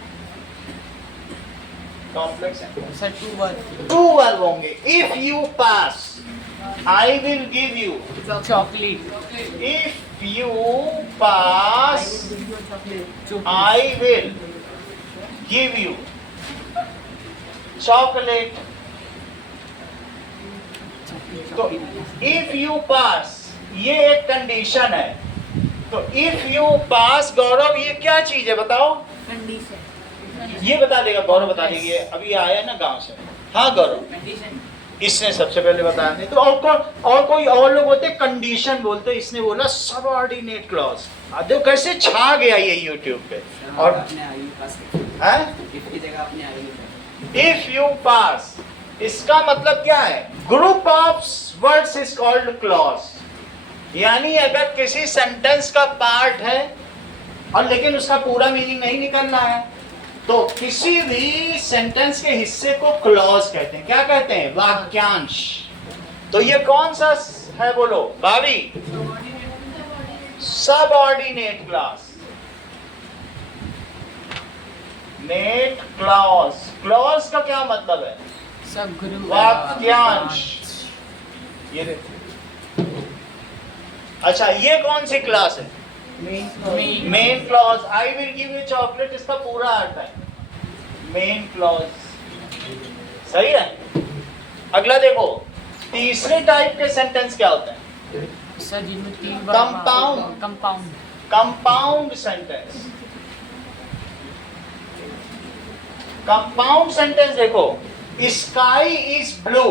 Complex sentence Sir, 2 words. Two verb होंगे। If you pass I will give you, Chocolate. If you pass I will give you, chocolate. तो इफ यू पास, ये एक कंडीशन है। तो इफ यू पास, गौरव ये क्या चीज है बताओ? कंडीशन। ये बता देगा, गौरव बता देगी, अभी आया ना गांव से। हाँ गौरव, इसने सबसे पहले बताया। नहीं तो और कौन, और कोई और लोग होते कंडीशन बोलते, इसने बोला सबऑर्डिनेट क्लॉज। देखो कैसे छा गया ये यूट्यूब पे। और इफ यू पास, इसका मतलब क्या है? Group of words is called clause. यानी अगर किसी सेंटेंस का पार्ट है और लेकिन उसका पूरा मीनिंग नहीं निकल रहा है, तो किसी भी सेंटेंस के हिस्से को क्लॉज कहते हैं। क्या कहते हैं? वाक्यांश। तो ये कौन सा है बोलो भाभी? Subordinate clause. Net clause. Clause का क्या मतलब है? सब गुरु वाक्यांश। ये देखो। अच्छा, ये कौन सी क्लास है? Main clause. I will give you chocolate, इसका पूरा अर्थ है मेन क्लॉज। सही है। अगला देखो, तीसरे टाइप के सेंटेंस क्या होता है? सर जिनमें 3 Compound. Compound. Compound sentence. Compound sentence देखो, sky is blue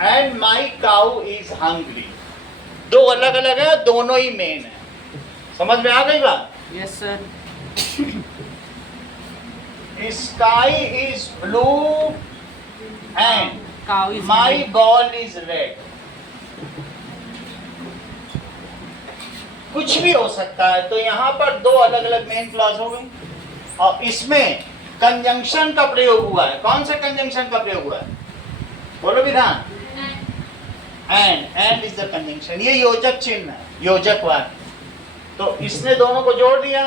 and my cow is hungry. दो अलग अलग है, दोनों ही मेन है। समझ में आ गई बात? Yes sir. Sky is blue and cow is my ball is red. कुछ भी हो सकता है। तो यहाँ पर दो अलग अलग मेन क्लॉज हो गए और इसमें कंजंक्शन का प्रयोग हुआ है। कौन सा कंजंक्शन का प्रयोग हुआ है? बोलो विधान। And is the conjunction. ये योजक चिन्ह है, योजक वाक्य। तो इसने दोनों को जोड़ दिया,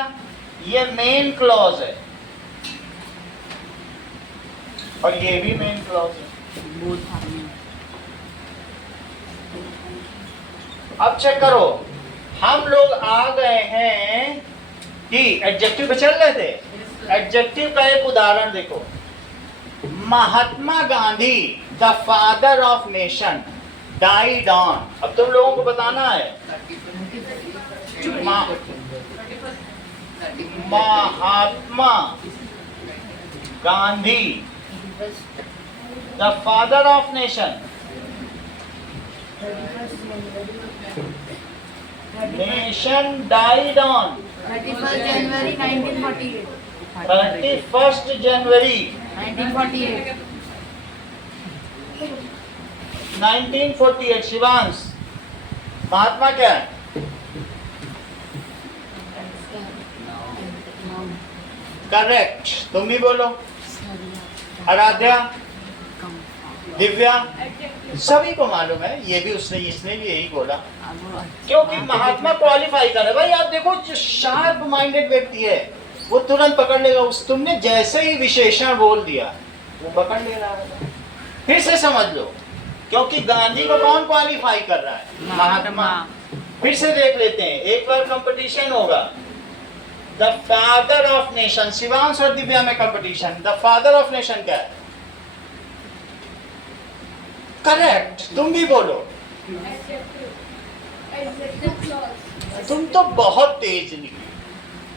ये मेन क्लॉज है और ये भी मेन क्लॉज है। अब चेक करो, हम लोग आ गए हैं कि एडजेक्टिव पे चल रहे थे। एडजेक्टिव का एक उदाहरण देखो, Mahatma Gandhi the father of nation died on. अब तुम लोगों को बताना है Mahatma Gandhi the father of nation, nation died on 31 January 1948। 31 January 1948। 1948। Shivansh, Mahatma क्या है? करेक्ट। तुम भी बोलो। आराध्या, दिव्या, सभी को मालूम है। ये भी इसने भी यही बोला, क्योंकि महात्मा क्वालिफाई कर रहे। भाई आप देखो, जो शार्प माइंडेड व्यक्ति है वो तुरंत पकड़ लेगा। उस तुमने जैसे ही विशेषण बोल दिया वो पकड़ ले रहा है। फिर से समझ लो, क्योंकि गांधी को कौन क्वालिफाई कर रहा है? महात्मा। फिर से देख लेते हैं, एक बार कंपटीशन होगा। The father of nation, Shivansh और दिव्या में competition. The father of nation क्या है? करेक्ट। तुम भी बोलो। तुम तो बहुत तेज निकली,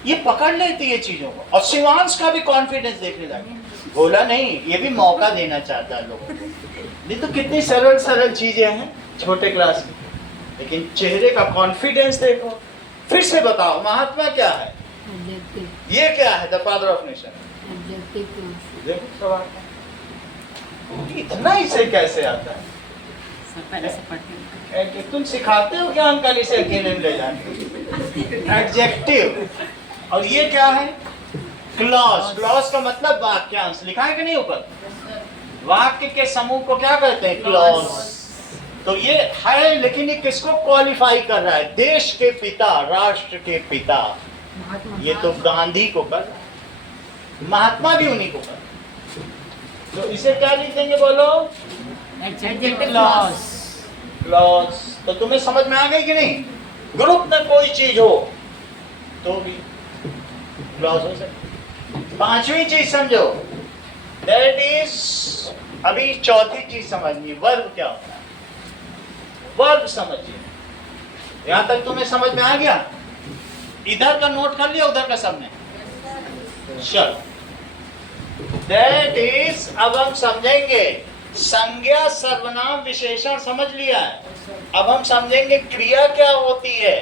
ये पकड़ लेती है चीजों को। और शिवांश का भी कॉन्फिडेंस देखने लगे। बोला नहीं, ये भी मौका देना चाहता है लोगों को। नहीं तो कितनी सरल सरल चीजें हैं छोटे क्लास में, लेकिन चेहरे का कॉन्फिडेंस देखो। फिर से बताओ, महात्मा क्या है? ये क्या है? The father of nation. देखो सवाल इतना इसे कैसे आता है? पहले से पढ़ते तुम सिखाते हो क्या अंकल इसे अकेले में ले जाके? एडजेक्टिव। और ये क्या है? क्लॉज। क्लॉज का मतलब वाक्यांश। लिखा है कि नहीं ऊपर? वाक्य के समूह को क्या कहते हैं? क्लॉज। तो ये है, लेकिन ये किसको क्वालिफाई कर रहा है? देश के पिता, राष्ट्र के पिता। ये तो गांधी को कर रहा है, महात्मा भी उन्हीं को कर रहा है। तो इसे क्या लिख देंगे बोलो? क्लॉज। क्लॉज। तो तुम्हें समझ में आ गई कि नहीं? ग्रुप में कोई चीज हो तो भी क्लॉज हो सकती है। पांचवी चीज समझो, दैट इज, अभी चौथी चीज समझनी, वर्ब क्या होता है। वर्ब समझिए, यहां तक तुम्हें समझ में आ गया? इधर का नोट कर लिया, उधर का सबने? चलो, दैट इज, अब हम समझेंगे संज्ञा, सर्वनाम, विशेषण समझ लिया है। अब हम समझेंगे क्रिया क्या होती है।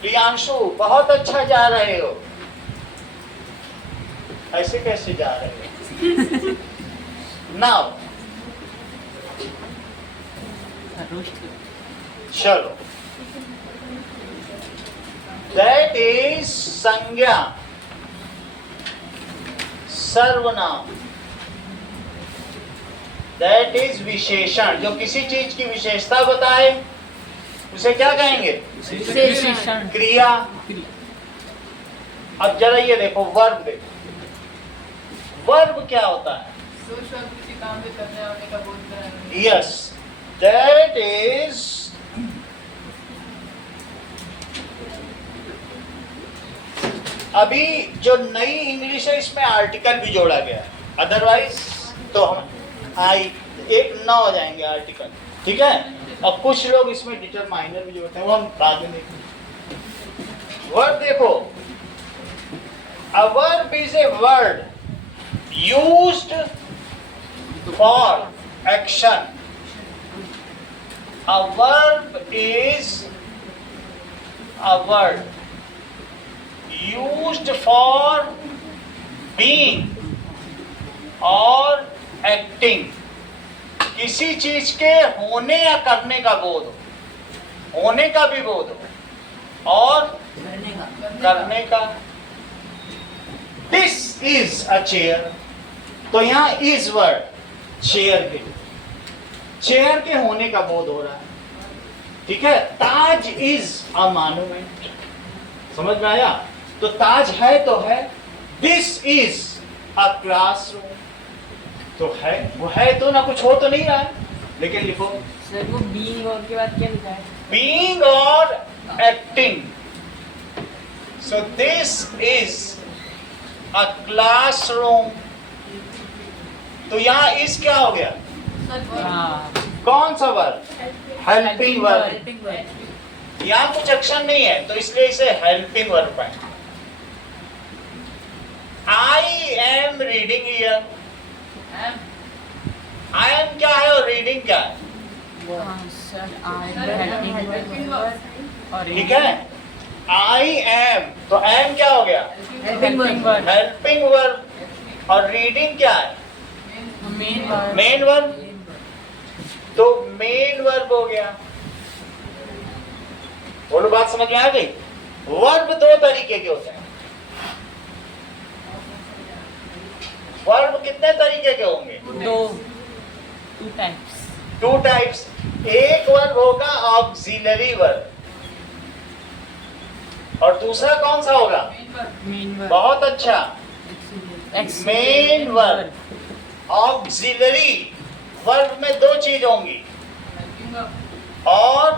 प्रियांशु बहुत अच्छा जा रहे हो, ऐसे कैसे जा रहे हो? नाउ चलो, दैट इज संज्ञा, सर्वनाम, दैट इज विशेषण, जो किसी चीज की विशेषता बताए उसे क्या कहेंगे? विशेषण। क्रिया। अब जरा ये देखो, वर्ब देखो, वर्ब क्या होता है? दो शब्द किसी काम में करने वाले का बोध कराना। यस, दैट इज, अभी जो नई इंग्लिश है इसमें आर्टिकल भी जोड़ा गया है, अदरवाइज तो हम एक न हो जाएंगे आर्टिकल, ठीक है। और कुछ लोग इसमें डिटरमाइनर भी जोड़ते हैं, वो हम बाद में देखेंगे। वर्ड देखो, a verb is a word used for action. A verb is a word used for being और acting, किसी चीज के होने या करने का बोध हो, होने का भी बोध हो और करने का। This is a chair, तो यहाँ is वर्ड चेयर के, चेयर के होने का बोध हो रहा है, ठीक है। ताज इज अ मॉन्यूमेंट, समझ में आया? तो ताज है तो है। दिस इज अ क्लासरूम, तो है, वो है तो ना, कुछ हो तो नहीं रहा है, लेकिन लिखो सर वो बीइंग और के बाद क्या लिखा है? बीइंग और acting. So this is a classroom, तो यहां इस क्या हो गया? हाँ, कौन सा verb? Helping verb. Helping verb. यहां कुछ एक्शन नहीं है, तो इसलिए इसे हेल्पिंग वर्ब है। I am reading here, I am क्या है और रीडिंग क्या है? सर आई हेल्पिंग वर्ब और ठीक है, आई एम, तो एम क्या हो गया? Helping verb. हेल्पिंग वर्ब, और रीडिंग क्या है? Main verb. मेन वर्ब, तो मेन वर्ब हो गया। बोलो, बात समझ में आ गई? वर्ब दो तरीके के होते हैं। वर्ब कितने तरीके के होंगे? Two types. Two types. एक वर्ब होगा ऑक्सिलरी वर्ब, और दूसरा कौन सा होगा? Main verb. बहुत अच्छा, मेन वर्ब। ऑक्सिलरी वर्ब में दो चीज होंगी, और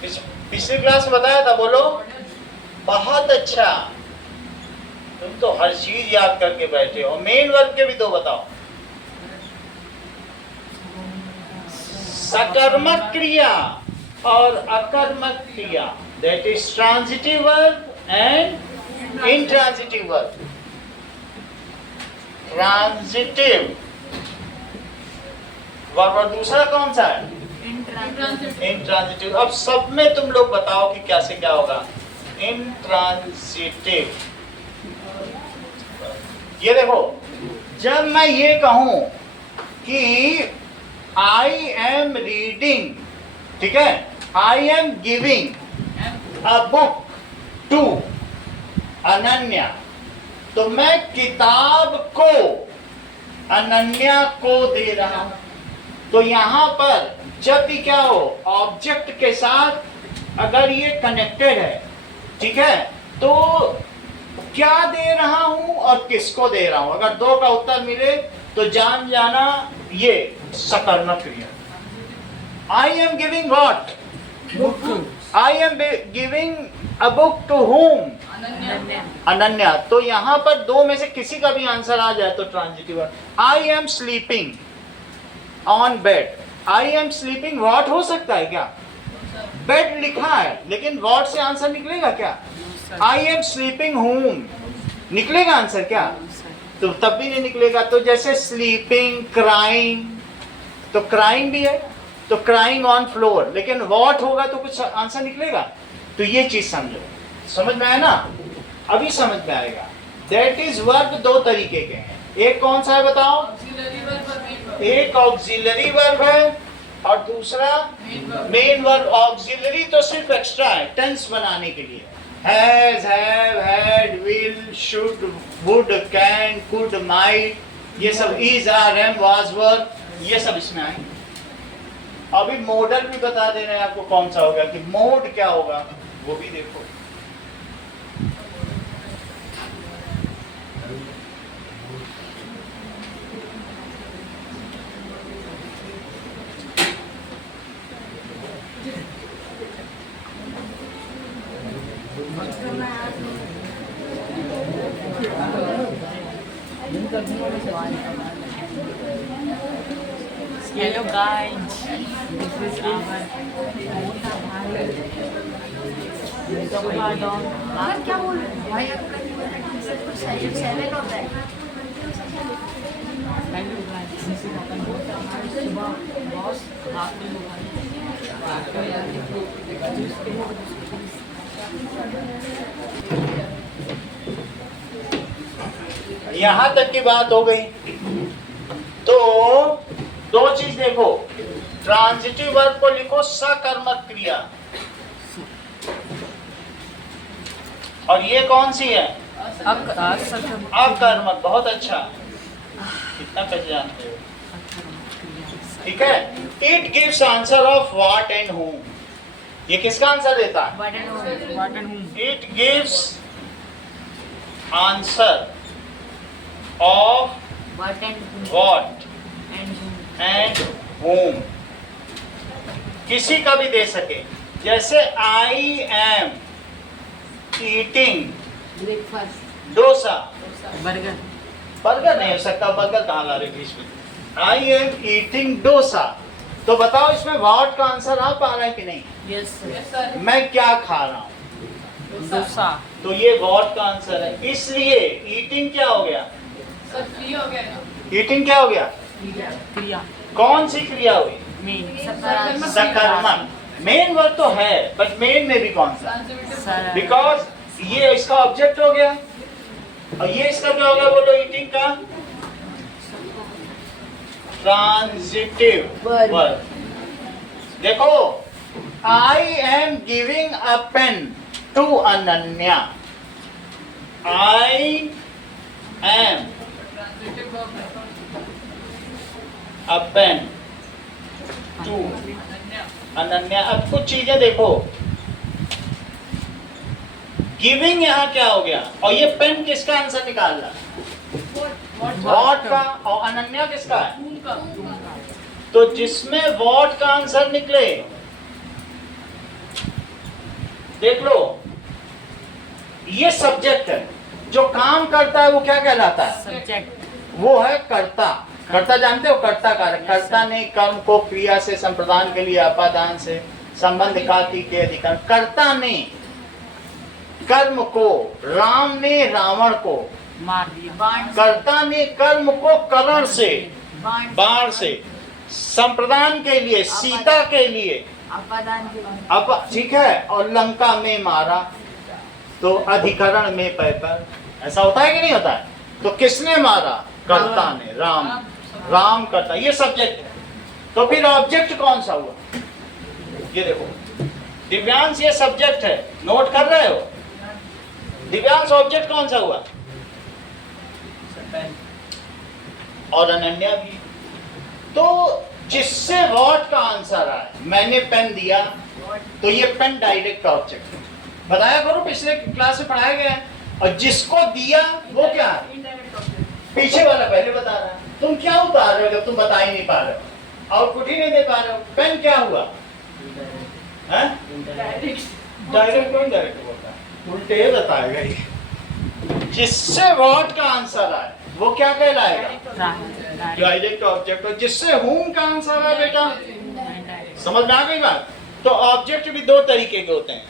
पिछली क्लास में बताया था, बोलो। बहुत अच्छा, तुम तो हर चीज याद करके बैठे हो। मेन वर्ब के भी दो बताओ। सकर्मक क्रिया और अकर्मक क्रिया, that is transitive verb and intransitive verb. Transitive verb और दूसरा कौन सा है? इंट्रांजिटिव। अब सब में तुम लोग बताओ कि कैसे क्या होगा। इंट्रांजिटिव, ये देखो, जब मैं ये कहूं कि आई एम रीडिंग, ठीक है, I am giving a book to Ananya, तो मैं किताब को अनन्या को दे रहा हूं। तो यहां पर जब भी क्या हो, ऑब्जेक्ट के साथ अगर ये कनेक्टेड है, ठीक है, तो क्या दे रहा हूं और किसको दे रहा हूं, अगर दो का उत्तर मिले तो जान जाना ये सकर्मक क्रिया। I am giving what? Book. I am giving a book to whom? Ananya. Ananya. तो यहाँ पर दो में से किसी का भी आंसर आ जाए तो transitive verb. I am sleeping on bed. I am sleeping what हो सकता है क्या? बेड लिखा है, लेकिन व्हाट से आंसर निकलेगा क्या? आई एम स्लीपिंग होम निकलेगा आंसर क्या? तो तब भी नहीं निकलेगा। तो जैसे स्लीपिंग, क्राइंग, तो क्राइंग भी है, तो क्राइंग ऑन फ्लोर, लेकिन व्हाट होगा तो कुछ आंसर निकलेगा। तो ये चीज समझो, समझ में आया ना? अभी समझ में आएगा। दैट इज वर्ब दो तरीके के हैं। एक कौन सा है बताओ? ऑक्सिलरी वर्ब और मेन वर्ब। एक ऑक्सिलरी वर्ब है और दूसरा मेन वर्ब। ऑक्सिलरी तो सिर्फ एक्स्ट्रा है टेंस बनाने के लिए। Has, have, had, will, should, would, can, could, might, ये सब इज, आर, एम, वाज, वर, ये सब इसमें आएंगे। अभी मॉडल भी बता दे रहे हैं आपको कौन सा होगा, कि मोड क्या होगा वो भी देखो। Hello guys, this is our Subhadon. यार क्या बोल रहे हो भाई? आपका नहीं बोलता कि सब कुछ साइलेंट होता है। Hello guys, this is our Subha boss. आप यहां तक की बात हो गई। तो दो चीज देखो, ट्रांजिटिव वर्ब को लिखो सकर्मक क्रिया, और ये कौन सी है? अकर्मक। बहुत अच्छा, कितना कैसे जानते हो? ठीक है। It gives answer of what and whom. ये किसका आंसर देता है? What and whom? It gives answer of What and what whom? And home. किसी का भी दे सके। जैसे I am eating breakfast. Dosa. Burger. Burger नहीं हो सकता, बर्गर कहाँ ला रहे बीच में? I am eating dosa. तो बताओ इसमें व्हाट का आंसर आ पा रहा है कि नहीं? Yes sir. Yes sir. मैं क्या खा रहा हूँ, Dosa. तो ये व्हाट का आंसर है। इसलिए ईटिंग क्या हो गया? सर फ्री हो गया ना? ईटिंग क्या हो गया? Kriya. कौन सी क्रिया हुई? Main. सकर्मक। मेन वर्ब तो है, बट मेन में भी कौन सा? Transitive Sir. बिकॉज ये इसका ऑब्जेक्ट हो गया, और ये इसका क्या होगा बोलो? ईटिंग का ट्रांजिटिव वर्ब। देखो, I am giving a pen to Ananya. I am transitive verb है। A pen to Ananya. Ananya. अब कुछ चीजें देखो, गिविंग यहाँ क्या हो गया, और ये पेन किसका आंसर निकाल रहा? व्हाट का। और अनन्या किसका है? खून का। तो जिसमें व्हाट का आंसर निकले, देख लो, ये सब्जेक्ट है। जो काम करता है वो क्या कहलाता है? Subject. वो है कर्ता। कर्ता जानते हो? कर्ता कारक। कर्ता ने कर्म को क्रिया से संप्रदान के लिए अपादान से संबंध खाती के अधिकार। कर्ता ने कर्म को, राम ने रावण को, मार दिया। कर्ता ने कर्म को करण से, बाण से, संप्रदान के लिए, सीता के लिए, अपादान के लिए। अब ठीक है, और लंका में मारा, तो अधिकरण में पैपर। ऐसा होता है कि नहीं होता है? तो किसने मारा? कर्ता ने, राम। राम करता, ये सब्जेक्ट है। तो फिर ऑब्जेक्ट कौन सा हुआ? ये देखो, दिव्यांश ये सब्जेक्ट है, नोट कर रहे हो? दिव्यांश ऑब्जेक्ट कौन सा हुआ? और अनन्या भी। तो जिससे व्हाट का आंसर आए, मैंने पेन दिया, तो ये पेन डायरेक्ट ऑब्जेक्ट है। बताया करो, पिछले क्लास में पढ़ाया गया है। और जिसको दिया वो क्या है? Indirect object. पीछे वाला पहले बता रहा है। तुम क्या उतार रहे हो जब तुम बता ही नहीं पा रहे हो, आउटपुट ही नहीं दे पा रहे हो? पेन क्या हुआ? डायरेक्ट। डायरेक्ट को इनडायरेक्ट बोलता है। उल्टे बताएगा ये। जिससे व्हाट का आंसर आए वो क्या कहलाएगा? Direct object. और जिससे whom का आंसर आए बेटा, समझ में आ गई बात? तो ऑब्जेक्ट भी दो तरीके के होते हैं।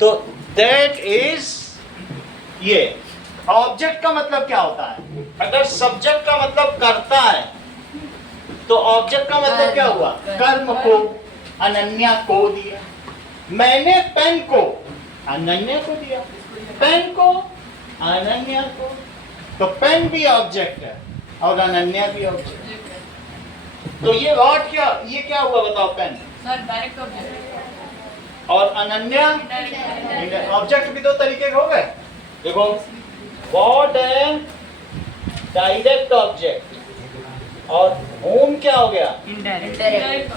तो दैट इज, ये ऑब्जेक्ट का मतलब क्या होता है? अगर सब्जेक्ट का मतलब करता है तो ऑब्जेक्ट का मतलब क्या हुआ? कर्म को, अनन्या को दिया। मैंने पेन को अनन्या को दिया, पेन को अनन्या को। तो पेन भी ऑब्जेक्ट है और अनन्या भी ऑब्जेक्ट है। तो ये व्हाट क्या, ये क्या हुआ बताओ? पेन। सर डायरेक्ट ऑब्जेक्ट और अनन्या डायरेक्ट ऑब्जेक्ट भी दो तरीके के हो गए। देखो, व्हाट है डायरेक्ट ऑब्जेक्ट और होम क्या हो गया? Direct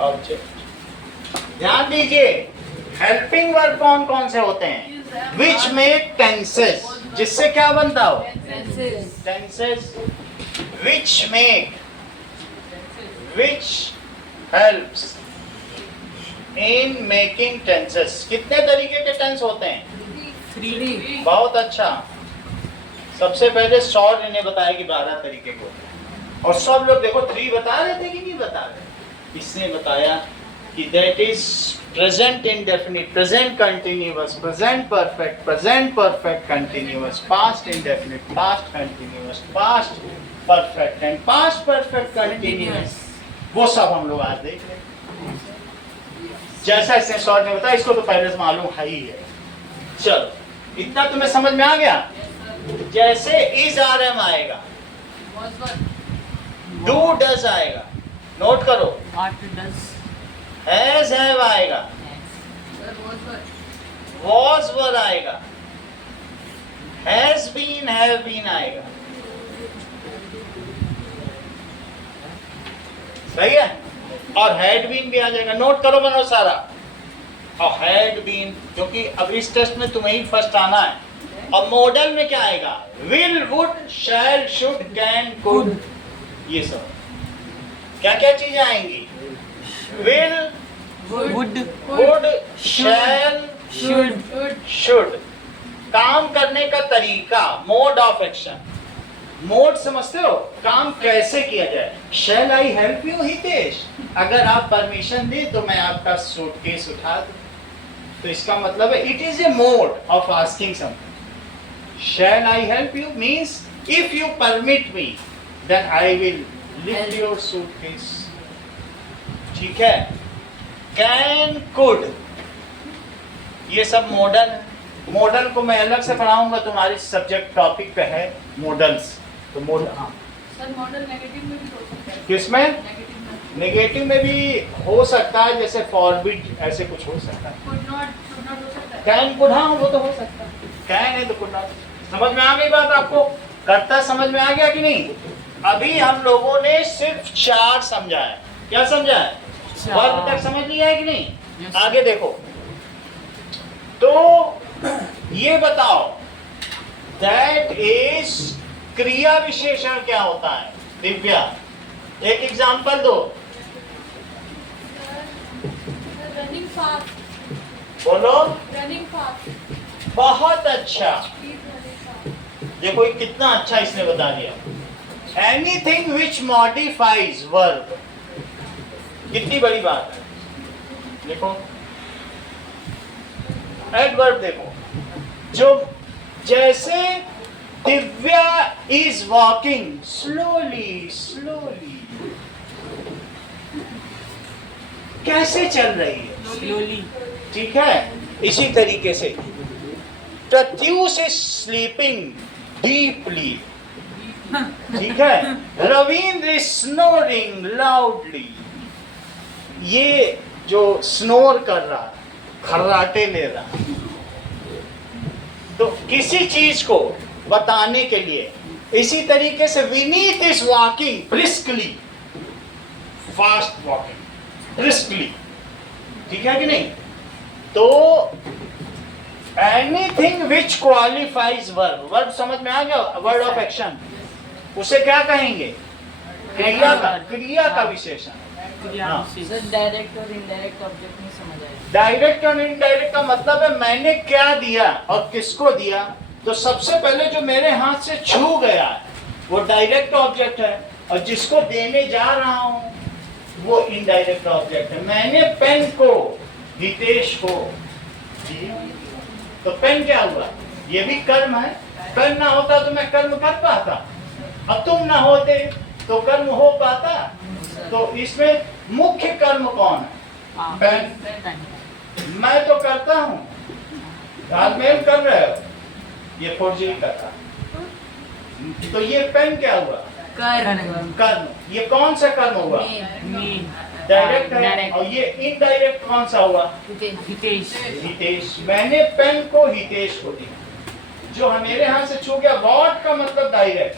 object. ध्यान दीजिए, हेल्पिंग वर्ब कौन कौन से होते हैं? विच मेक टेंसेस, जिससे क्या बनता हो? Tenses. Which make, which helps in making tenses. कितने तरीके के टेंस होते हैं? 3 बहुत अच्छा। सबसे पहले शॉर्ट इन्हें बताया कि 12 तरीके को, और सब लोग देखो 3 बता रहे थे कि नहीं बता रहे? इसने बताया कि that is present indefinite, present continuous, present perfect continuous, past indefinite, past continuous, past perfect and past perfect continuous. वो सब हम लोग आज देख रहे हैं। जैसा इसने शॉर्ट में बताया, इसको तो पहले से मालूम है ही है। चलो, इतना तुम्हें समझ में आ गया? जैसे इज आरएम आएगा, डू डज आएगा, नोट करो। हैज हैव आएगा, वॉज वर आएगा, हैज बीन हैव बीन आएगा। सही है? और हैड बीन भी आ जाएगा। नोट करो बनो सारा। और हैड बीन, क्योंकि अब इस टेस्ट में तुम्हें ही फर्स्ट आना है। और मॉडल में क्या आएगा? Will, would, shall, should, can, could. ये सब क्या क्या चीजें आएंगी? Will, would, shall, should. काम करने का तरीका, मोड ऑफ एक्शन। मोड समझते हो? काम कैसे किया जाए। शैल आई हेल्प यू हितेश? अगर आप परमिशन दे तो मैं आपका सूटकेस उठा दूं। तो इसका मतलब है it is a mode of asking something. Shall I help you means if you permit me then I will lift your suitcase. ठीक है? कैन, कुड, ये सब मॉडल है। मॉडल को मैं अलग से पढ़ाऊंगा, तुम्हारे सब्जेक्ट टॉपिक पे है मॉडल्स। तो मॉडल, हाँ, सर मॉडल नेगेटिव में भी हो सकता है। किसमें? नेगेटिव में नेगेटिव में भी हो सकता है, जैसे फॉरबिड, ऐसे कुछ हो सकता है। कुड नॉट हो सकता है। कैन, कुड, हाँ वो तो हो सकता है। कैन है तो कुड नॉट। समझ में आ गई बात आपको? करता समझ में आ गया कि नहीं? अभी हम लोगों ने सिर्फ 4 समझा है। क्या समझा है? वर्ब तक समझ लिया है कि नहीं? Yes. आगे देखो। तो ये बताओ, दैट इज क्रिया विशेषण क्या होता है? दिव्या, एक एग्जांपल दो। रनिंग फास्ट, बोलो। रनिंग फास्ट, बहुत अच्छा। Please running fast. देखो ये कितना अच्छा इसने बता दिया। Anything which modifies verb. कितनी बड़ी बात है। देखो एडवर्ब देखो, जो जैसे Divya is walking slowly slowly, कैसे चल रही है? स्लोली। ठीक है? इसी तरीके से प्रत्यूष इज स्लीपिंग डीपली। ठीक है? Ravindra is snoring loudly. ये जो स्नोर कर रहा है, खर्राटे ले रहा है, तो किसी चीज को बताने के लिए। इसी तरीके से Vineet is walking briskly, fast walking briskly. ठीक है कि नहीं? तो एनीथिंग विच क्वालिफाइज वर्ब, वर्ब समझ में आ गया? वर्ड ऑफ एक्शन, उसे क्या कहेंगे? क्रिया का विशेषण। सर डायरेक्ट और इनडायरेक्ट ऑब्जेक्ट नहीं समझ आया। डायरेक्ट और इनडायरेक्ट का मतलब है मैंने क्या दिया और किसको दिया। तो सबसे पहले जो मेरे हाथ से छू गया वो डायरेक्ट ऑब्जेक्ट है, और जिसको देने जा रहा हूं वो इनडायरेक्ट ऑब्जेक्ट है। मैंने पेन को हितेश को दिया, तो पेन क्या हुआ, ये भी कर्म है। पेन ना होता तो मैं कर्म कर पाता, अब तुम ना होते तो कर्म हो पाता। तो इसमें मुख्य कर्म कौन है, पेन। मैं तो करता हूं, तालमेल कर रहे हो, ये फौजी करता। तो ये पेन क्या हुआ, कर्म। ये कौन सा कर्म हुआ, डायरेक्ट है। और ये इनडायरेक्ट कौन सा हुआ, हितेश। मैंने पेन को हितेश को दिया, जो मेरे हाथ से छू गया। वॉट का मतलब डायरेक्ट,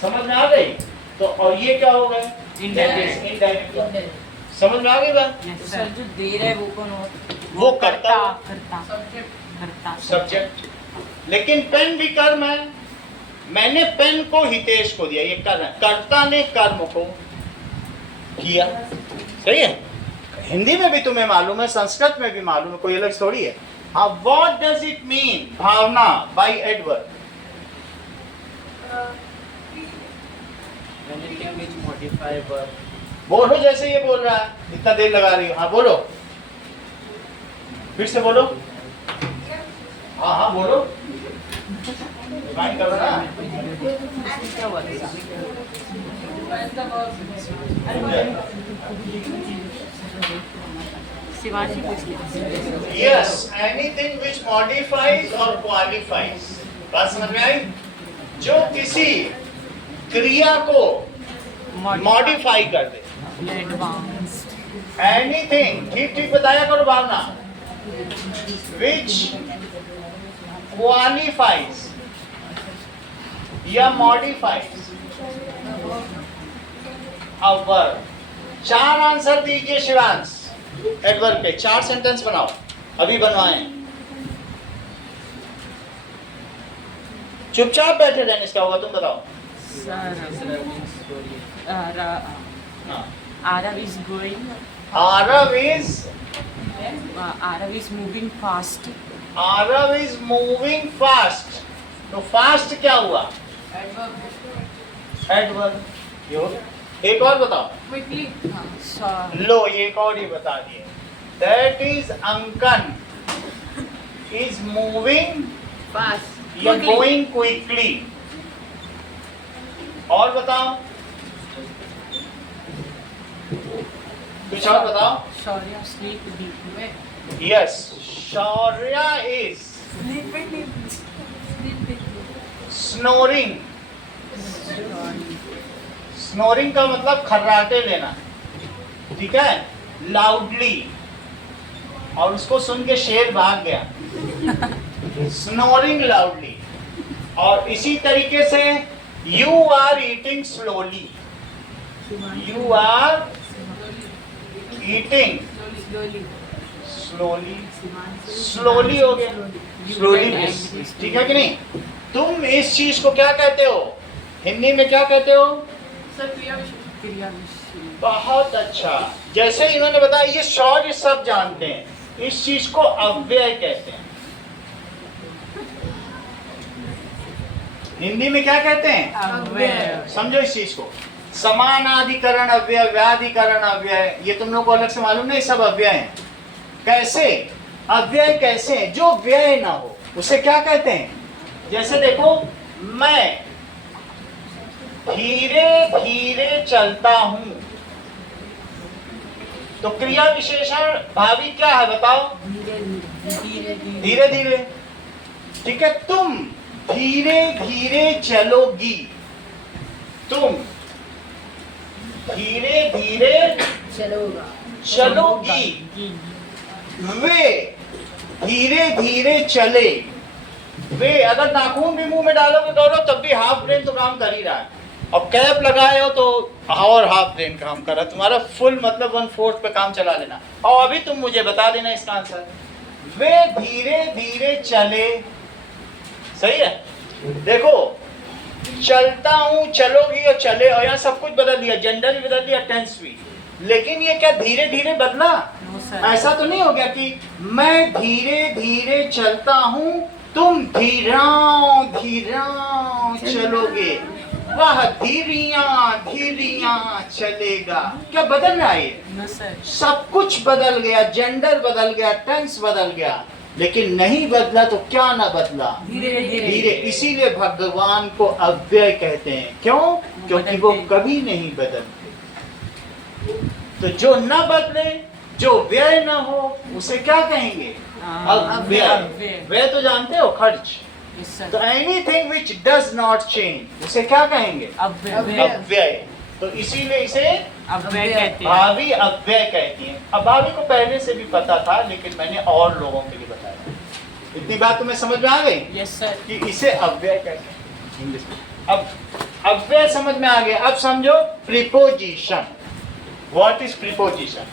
समझ में आ गई। तो और ये क्या हो गया, इनडायरेक्ट। समझ में आ गई बात। सर जो दे रहा है वो कौन हो, वो करता करता सब्जेक्ट। लेकिन पेन भी कर्म है। मैंने पेन को हितेश को दिया, ये कर्म है। कर्ता ने कर्म को किया, सही है। हिंदी में भी तुम्हें मालूम है, संस्कृत में भी मालूम है, कोई अलग थोड़ी है। हाँ, व्हाट डज इट मीन भावना बाय एडवर्ड। बोलो जैसे ये बोल रहा है, इतना देर लगा रही हो। हाँ बोलो, फिर से बोलो। हाँ हाँ बोलो, करो ना। क्या हुआ शिवाजी पूछ लिया। Yes, anything which modifies or qualifies। बात समझ में आई, जो किसी क्रिया को मॉडिफाई कर दे। एनीथिंग, ठीक ठीक बताया करो भावना, विच क्वालिफाइज या मॉडिफाइज अ वर्ब। 4 आंसर दीजिए शिवांश, एडवर्ब के 4 सेंटेंस बनाओ, अभी बनवाएं। चुपचाप बैठे रहने इसका होगा, तुम बताओ। Arav is going. Arav is Arav is moving fast. Arav is moving fast। तो फास्ट क्या हुआ, एडवर्ब। एक और बताओ, क्विकली। लो एक और ही बता दिए। दैट इज अंकन इज मूविंग Fast. या गोइंग क्विकली। और बताओ, कुछ और बताओ। Shaurya sleep deeply. Yes, Shaurya is snoring. Snoring का मतलब खर्राटे लेना, ठीक है, लाउडली। और उसको सुन के शेर भाग गया। Snoring loudly. और इसी तरीके से you are eating slowly. You are eating slowly. Slowly हो गया, स्लोली, ठीक है कि नहीं। तुम इस चीज को क्या कहते हो, हिंदी में क्या कहते हो, सर क्रिया विशेषण। बहुत अच्छा। जैसे इन्होंने बताया, ये शौर्य सब जानते हैं, इस चीज को अव्यय कहते हैं। हिंदी में क्या कहते हैं, Aware. समझो इस चीज को। समानाधिकरण अव्यय, व्याधिकरण अव्यय, ये तुम लोग को अलग से मालूम नहीं, सब अव्यय हैं। कैसे अव्यय, कैसे हैं, जो व्यय ना हो उसे क्या कहते हैं। जैसे देखो, मैं धीरे धीरे चलता हूं, तो क्रिया विशेषण भावी क्या है बताओ, धीरे धीरे, ठीक है। तुम धीरे धीरे चलोगी, तुम धीरे धीरे चलोगी। वे धीरे धीरे चले। वे, अगर नाखून भी मुंह में डालोगे गौरव तब भी हाफ ब्रेन तो काम कर ही रहा है, और कैप लगाए हो तो और हाफ ब्रेन काम कर रहा है। तुम्हारा फुल मतलब 1/4 पे काम चला लेना। और अभी तुम मुझे बता देना इसका आंसर। वे धीरे धीरे चले, सही है। देखो, चलता हूं, चलोगी और चले, और यहाँ सब कुछ बदल दिया, जेंडर भी बदल दिया, टेंस भी। लेकिन ये क्या धीरे धीरे बदला, sir. ऐसा तो नहीं हो गया कि मैं धीरे धीरे चलता हूँ, तुम धीरा धीरा चलोगे, वह धीरिया धीरिया चलेगा। क्या बदल रहा है ये? No, sir. सब कुछ बदल गया, जेंडर बदल गया, टेंस बदल गया, लेकिन नहीं बदला तो क्या ना बदला, धीरे धीरे। इसीलिए भगवान को अव्यय कहते हैं। क्यों? क्योंकि वो कभी नहीं बदलते। तो जो न बदले, जो व्यय न हो, उसे क्या कहेंगे? अव्यय। अव्यय। व्यय तो जानते हो, खर्च। Yes, sir. तो anything which does not change, उसे क्या कहेंगे? अव्यय। अव्यय। तो इसीलिए इसे अव्यय कहते हैं। भावी अव्यय कहती हैं। अब भावी को पहले से भी पता था, लेकिन मैंने और लोगों के लिए बताया। इतनी बात तुम्हें समझ में आ गई Yes, sir. कि इसे अव्यय कहते हैं इंग्लिश में। अब अव्यय समझ में आ गया। अब समझो preposition. What is preposition?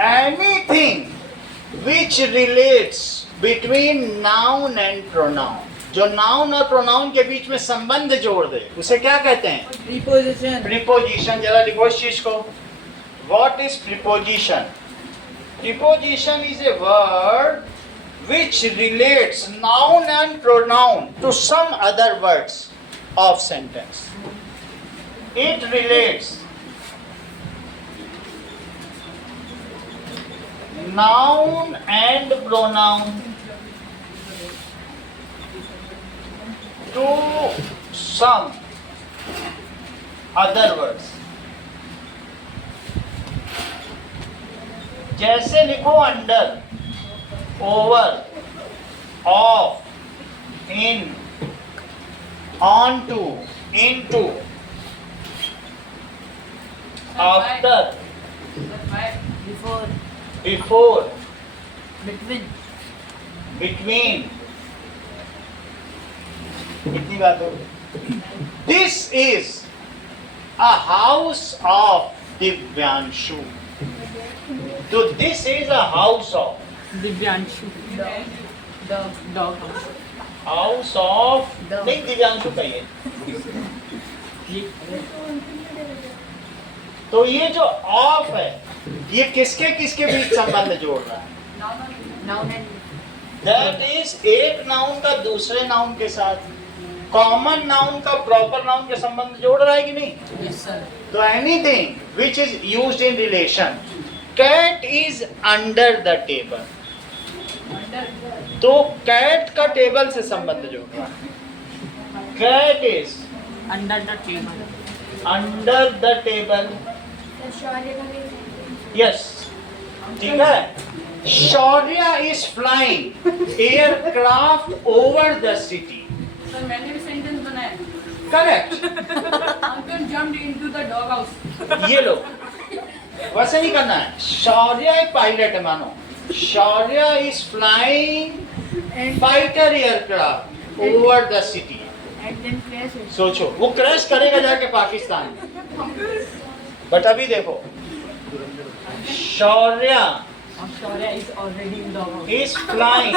Anything which relates between noun and pronoun, जो नाउन और प्रोनाउन के बीच में संबंध जोड़ दे, उसे क्या कहते हैं? प्रीपोजिशन। प्रीपोजिशन। जरा लिखो इस चीज को। What is preposition? Preposition is a word which relates noun and pronoun to some other words of sentence. It relates noun and pronoun to some other words. जैसे लिखो under, over, of, in, on to, in to, after, Before. Before, Between. Between. कितनी बात हो? This is a house of Divyanshu. तो this is a house of, Divyanshu. Dog house. House of, नहीं दिव्यांशु का ये। तो ये जो ऑफ है, ये किसके किसके बीच संबंध जोड़ रहा है? Noun and दैट इज एक नाउन का दूसरे नाउन के साथ, कॉमन नाउन का प्रॉपर नाउन के संबंध जोड़ रहा है कि नहीं? Yes, sir. तो anything which is used in relation, cat is under the table, तो कैट का टेबल से संबंध जोड़ रहा है। Cat is Under the table. Under the table. Yes, ठीक है। Shaurya is flying aircraft over the city. Sir, मैंने भी सेंटेंस बनाया। Correct. Uncle jumped into the dog house. ये लो, वैसे नहीं करना है। शौर्य एक पायलट है, मानो Shaurya is flying fighter aircraft over the city. And then crash it. सोचो, वो क्रैश करेगा जाके पाकिस्तान में। बट अभी देखो, Shaurya And Shaurya is already in dog house. Is flying,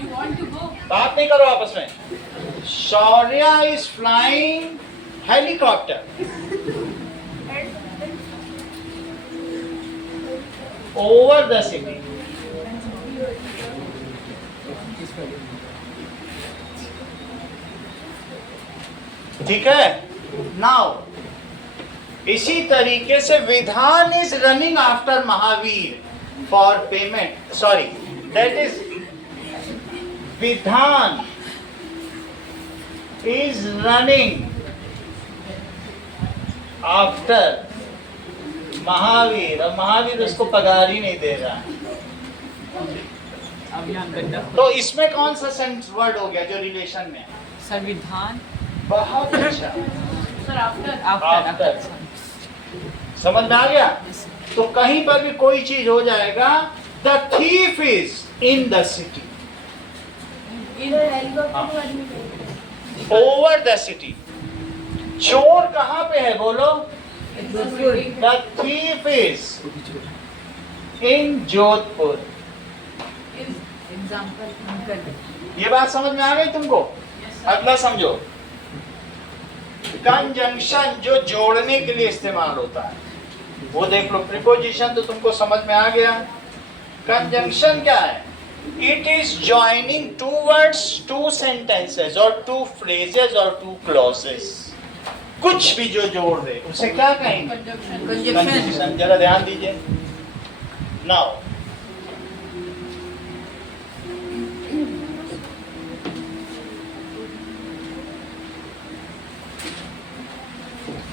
You want to go? बात नहीं करो आपस में। Shaurya is flying helicopter over the city. ठीक है। नाउ इसी तरीके से Vidhan is running after Mahavir for payment, sorry, that is Vidhan is running after Mahavir, और महावीर उसको पगार ही नहीं दे रहा है। अभियान गड्ढा। तो इसमें कौन सा सेंस वर्ड हो गया जो रिलेशन में? संविधान। बहुत अच्छा, Sir, after. After. समझ में आ गया? तो कहीं पर भी कोई चीज हो जाएगा, the thief is in the city, over the city. चोर कहाँ पे है बोलो? The thief is in Jodhpur. Example. Uncle. ये बात समझ में आ गई तुमको? Yes, sir. अगला समझो, कंजंक्शन जो जोड़ने के लिए इस्तेमाल होता है। वो देख लो, प्रीपोजिशन तो तुमको समझ में आ गया। कंजंक्शन क्या है? It is joining two words, two sentences और टू फ्रेजेस और टू क्लॉजेस। कुछ भी जो जोड़ दे उसे क्या कहेंगे? कंजंक्शन। जरा ध्यान दीजिए। नाउ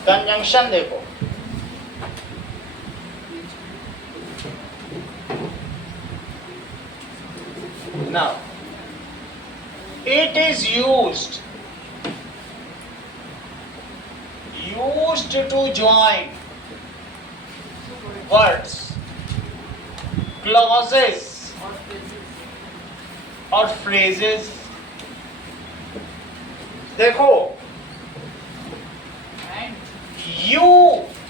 कंजंक्शन देखो, now it is used to join words, clauses और phrases। देखो यू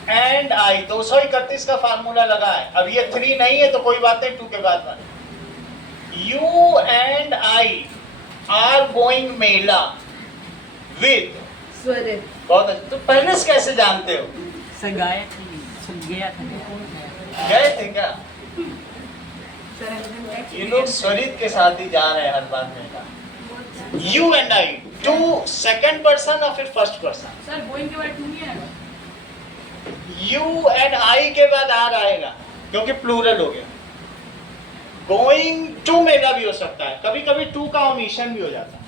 एंड आई 231 का फार्मूला लगा है। अब ये 3 नहीं है तो कोई बात नहीं, 2 के बाद में You and I are going Mela with स्वरे बहुत अच्छा। तो पहले से कैसे जानते हो? से गया था गए थे क्या? ये लोग स्वरित के साथ ही जा रहे हैं हर बात में। You and I, two second person और फिर फर्स्ट पर्सन। सर गोइंग के बाद 2 नहीं आएगा? You and I के बाद आर आएगा क्योंकि प्लूरल हो गया। गोइंग टू मेला भी हो सकता है, कभी कभी टू का ओमिशन भी हो जाता है।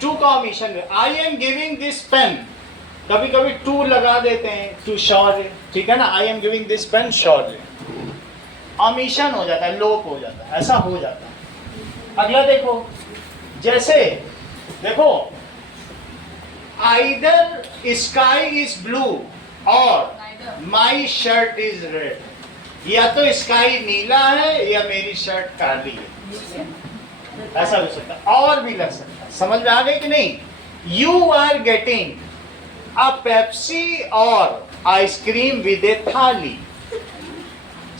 टू का ओमिशन भी। I am giving this pen, कभी कभी टू लगा देते हैं, टू शौर्य, ठीक है ना। I am giving this pen Shaurya, omission हो जाता है, लोप हो जाता है, ऐसा हो जाता है। अगला देखो, जैसे देखो आइदर स्काई इज ब्लू और माई शर्ट इज रेड। या तो स्काई नीला है या मेरी शर्ट काली है, ऐसा हो सकता है। और भी लग सकता है। समझ में आ गई कि नहीं? You are getting a Pepsi और आइसक्रीम विद ए थाली।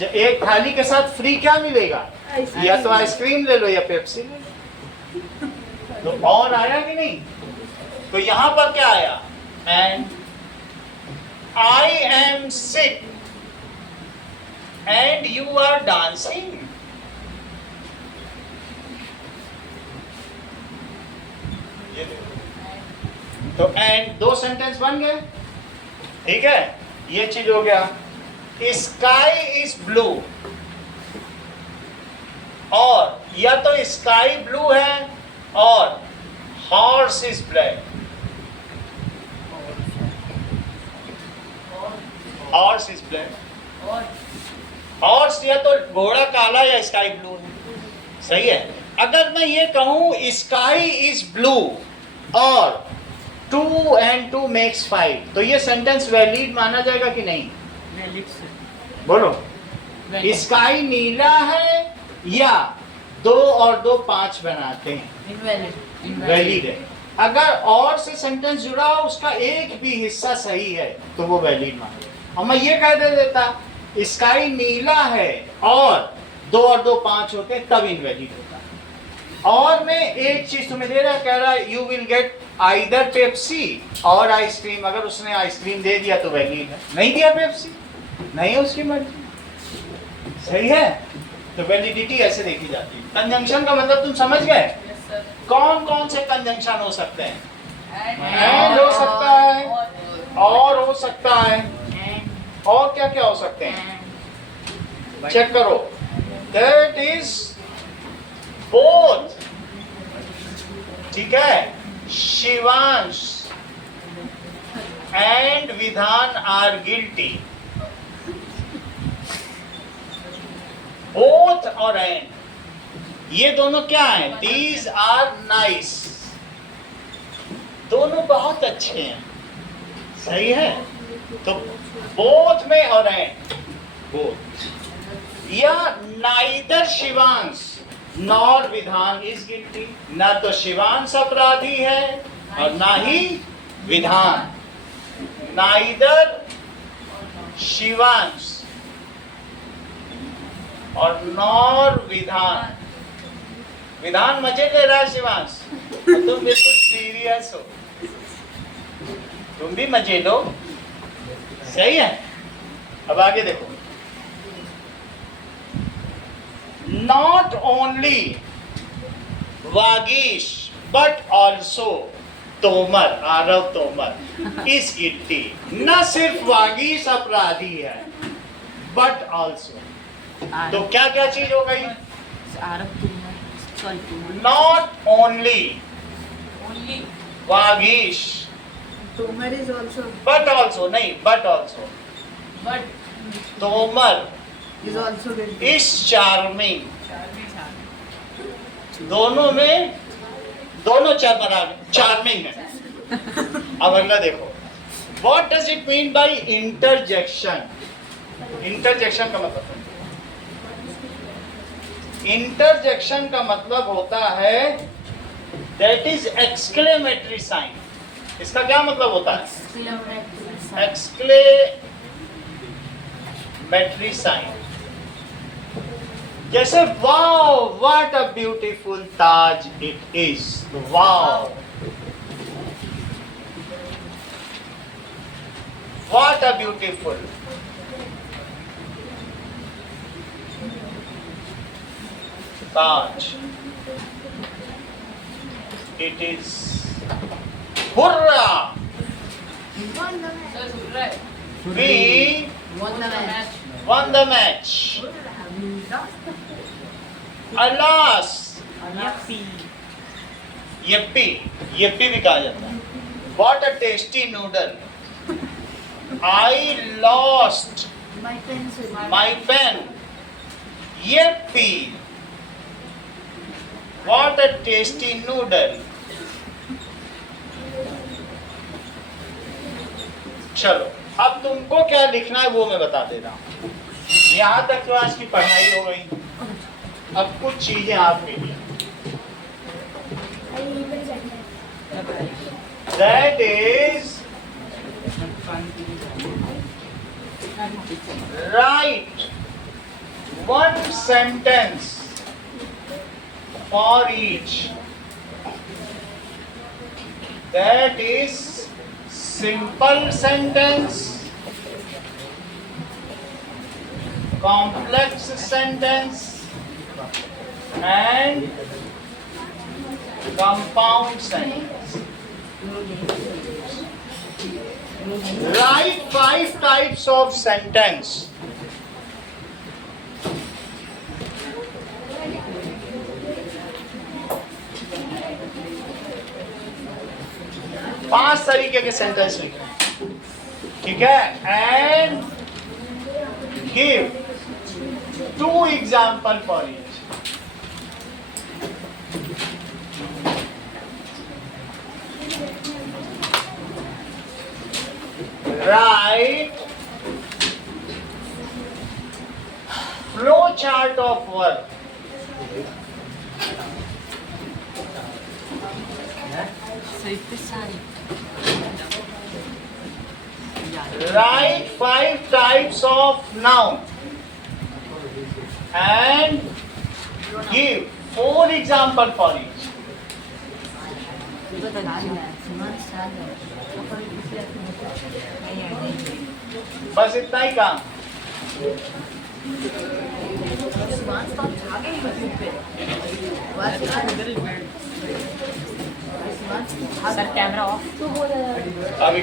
एक थाली के साथ फ्री क्या मिलेगा? या तो आइसक्रीम ले लो या पेप्सी ले लो। तो और आया कि नहीं? तो यहां पर क्या आया? And I am sick and you are dancing। ये तो एंड 2 सेंटेंस बन गए, ठीक है। ये चीज हो गया। स्काई इज ब्लू और या तो स्काई ब्लू है और horse is black. Horse is black, horse या तो घोड़ा काला या स्काई ब्लू है, सही है। अगर मैं ये कहूं स्काई इज ब्लू और 2 and 2 makes 5, तो ये सेंटेंस वैलिड माना जाएगा कि नहीं? बोलो। स्काई नीला है या 2 और 2 5 बनाते हैं, वैलिड है। अगर और से सेंटेंस जुड़ा हो, उसका एक भी हिस्सा सही है तो वो वैलिड माना। और मैं ये कह देता स्काई नीला है और 2 और 2 5 होते हैं, तब इनवैलिड होता है। और मैं एक चीज तुम्हें दे रहा, कह रहा you will get either Pepsi और आइसक्रीम। अगर उसने आइसक्रीम दे दिया तो वैलिड है, नहीं दिया पेप्सी, नहीं है उसकी मर्जी, सही है। तो वैलिडिटी ऐसे देखी जाती है। कंजंक्शन का मतलब तुम समझ गए? Yes sir. कौन कौन से कंजंक्शन हो सकते हैं? एंड हो सकता है, और हो सकता है, और क्या क्या हो सकते हैं? चेक करो। दैट इज बोथ, ठीक है। शिवांश एंड विधान आर गिल्टी। बोथ और एंड ये दोनों क्या है? दीज आर नाइस, दोनों बहुत अच्छे हैं, सही है। तो बोथ में और एंड, बोथ। या नाइदर शिवांश नॉर विधान इज गिल्टी, ना तो शिवांश अपराधी है और ना ही विधान। नाइदर शिवांश और नॉर विधान। विधान मजे ले रहा है शिवांश, तुम बिल्कुल सीरियस हो, तुम भी मजे लो, सही है। अब आगे देखो, not only Vagish but also Tomar, Aarav Tomar is गिट्टी। न सिर्फ वागीश अपराधी है, बट ऑल्सो, तो क्या क्या चीज हो गई? आरब तुम्हार, सॉरी तुम्हार, not only Only. Vagish Tomer is also but also, नहीं but also, But. Tomar guilty. Is charming. दोनों में, दोनों चार्मिंग है। अब अगला देखो, what does it mean by interjection? Interjection का मतलब, इंटरजेक्शन का मतलब होता है दैट इज एक्सक्लेमेटरी साइन। इसका क्या मतलब होता है? Exclamatory sign. जैसे wow what a beautiful Taj it is, wow what a beautiful, Taj it is, hurrah Sir, right. we Won the match. won the match, alas Yuppie, Yuppie, Yuppie भी कहा जाता है। What a tasty noodle, I lost My pencil. my pen, yippee, what a tasty noodle। चलो अब तुमको क्या लिखना है वो मैं बता दे रहा हूँ। यहाँ तक तो आज की पढ़ाई हो गई, अब कुछ चीजें आपके लिए, that is write one sentence for each, that is simple sentence, complex sentence and compound sentence। Write 5 types of sentence। पांच तरीके के सेंटेंस लिखें, ठीक है, and give 2 example for each. Write flow chart of work। सही सारी, Write 5 types of noun and give 4 example for each। बस इतना ही काम। Sir camera off. अभी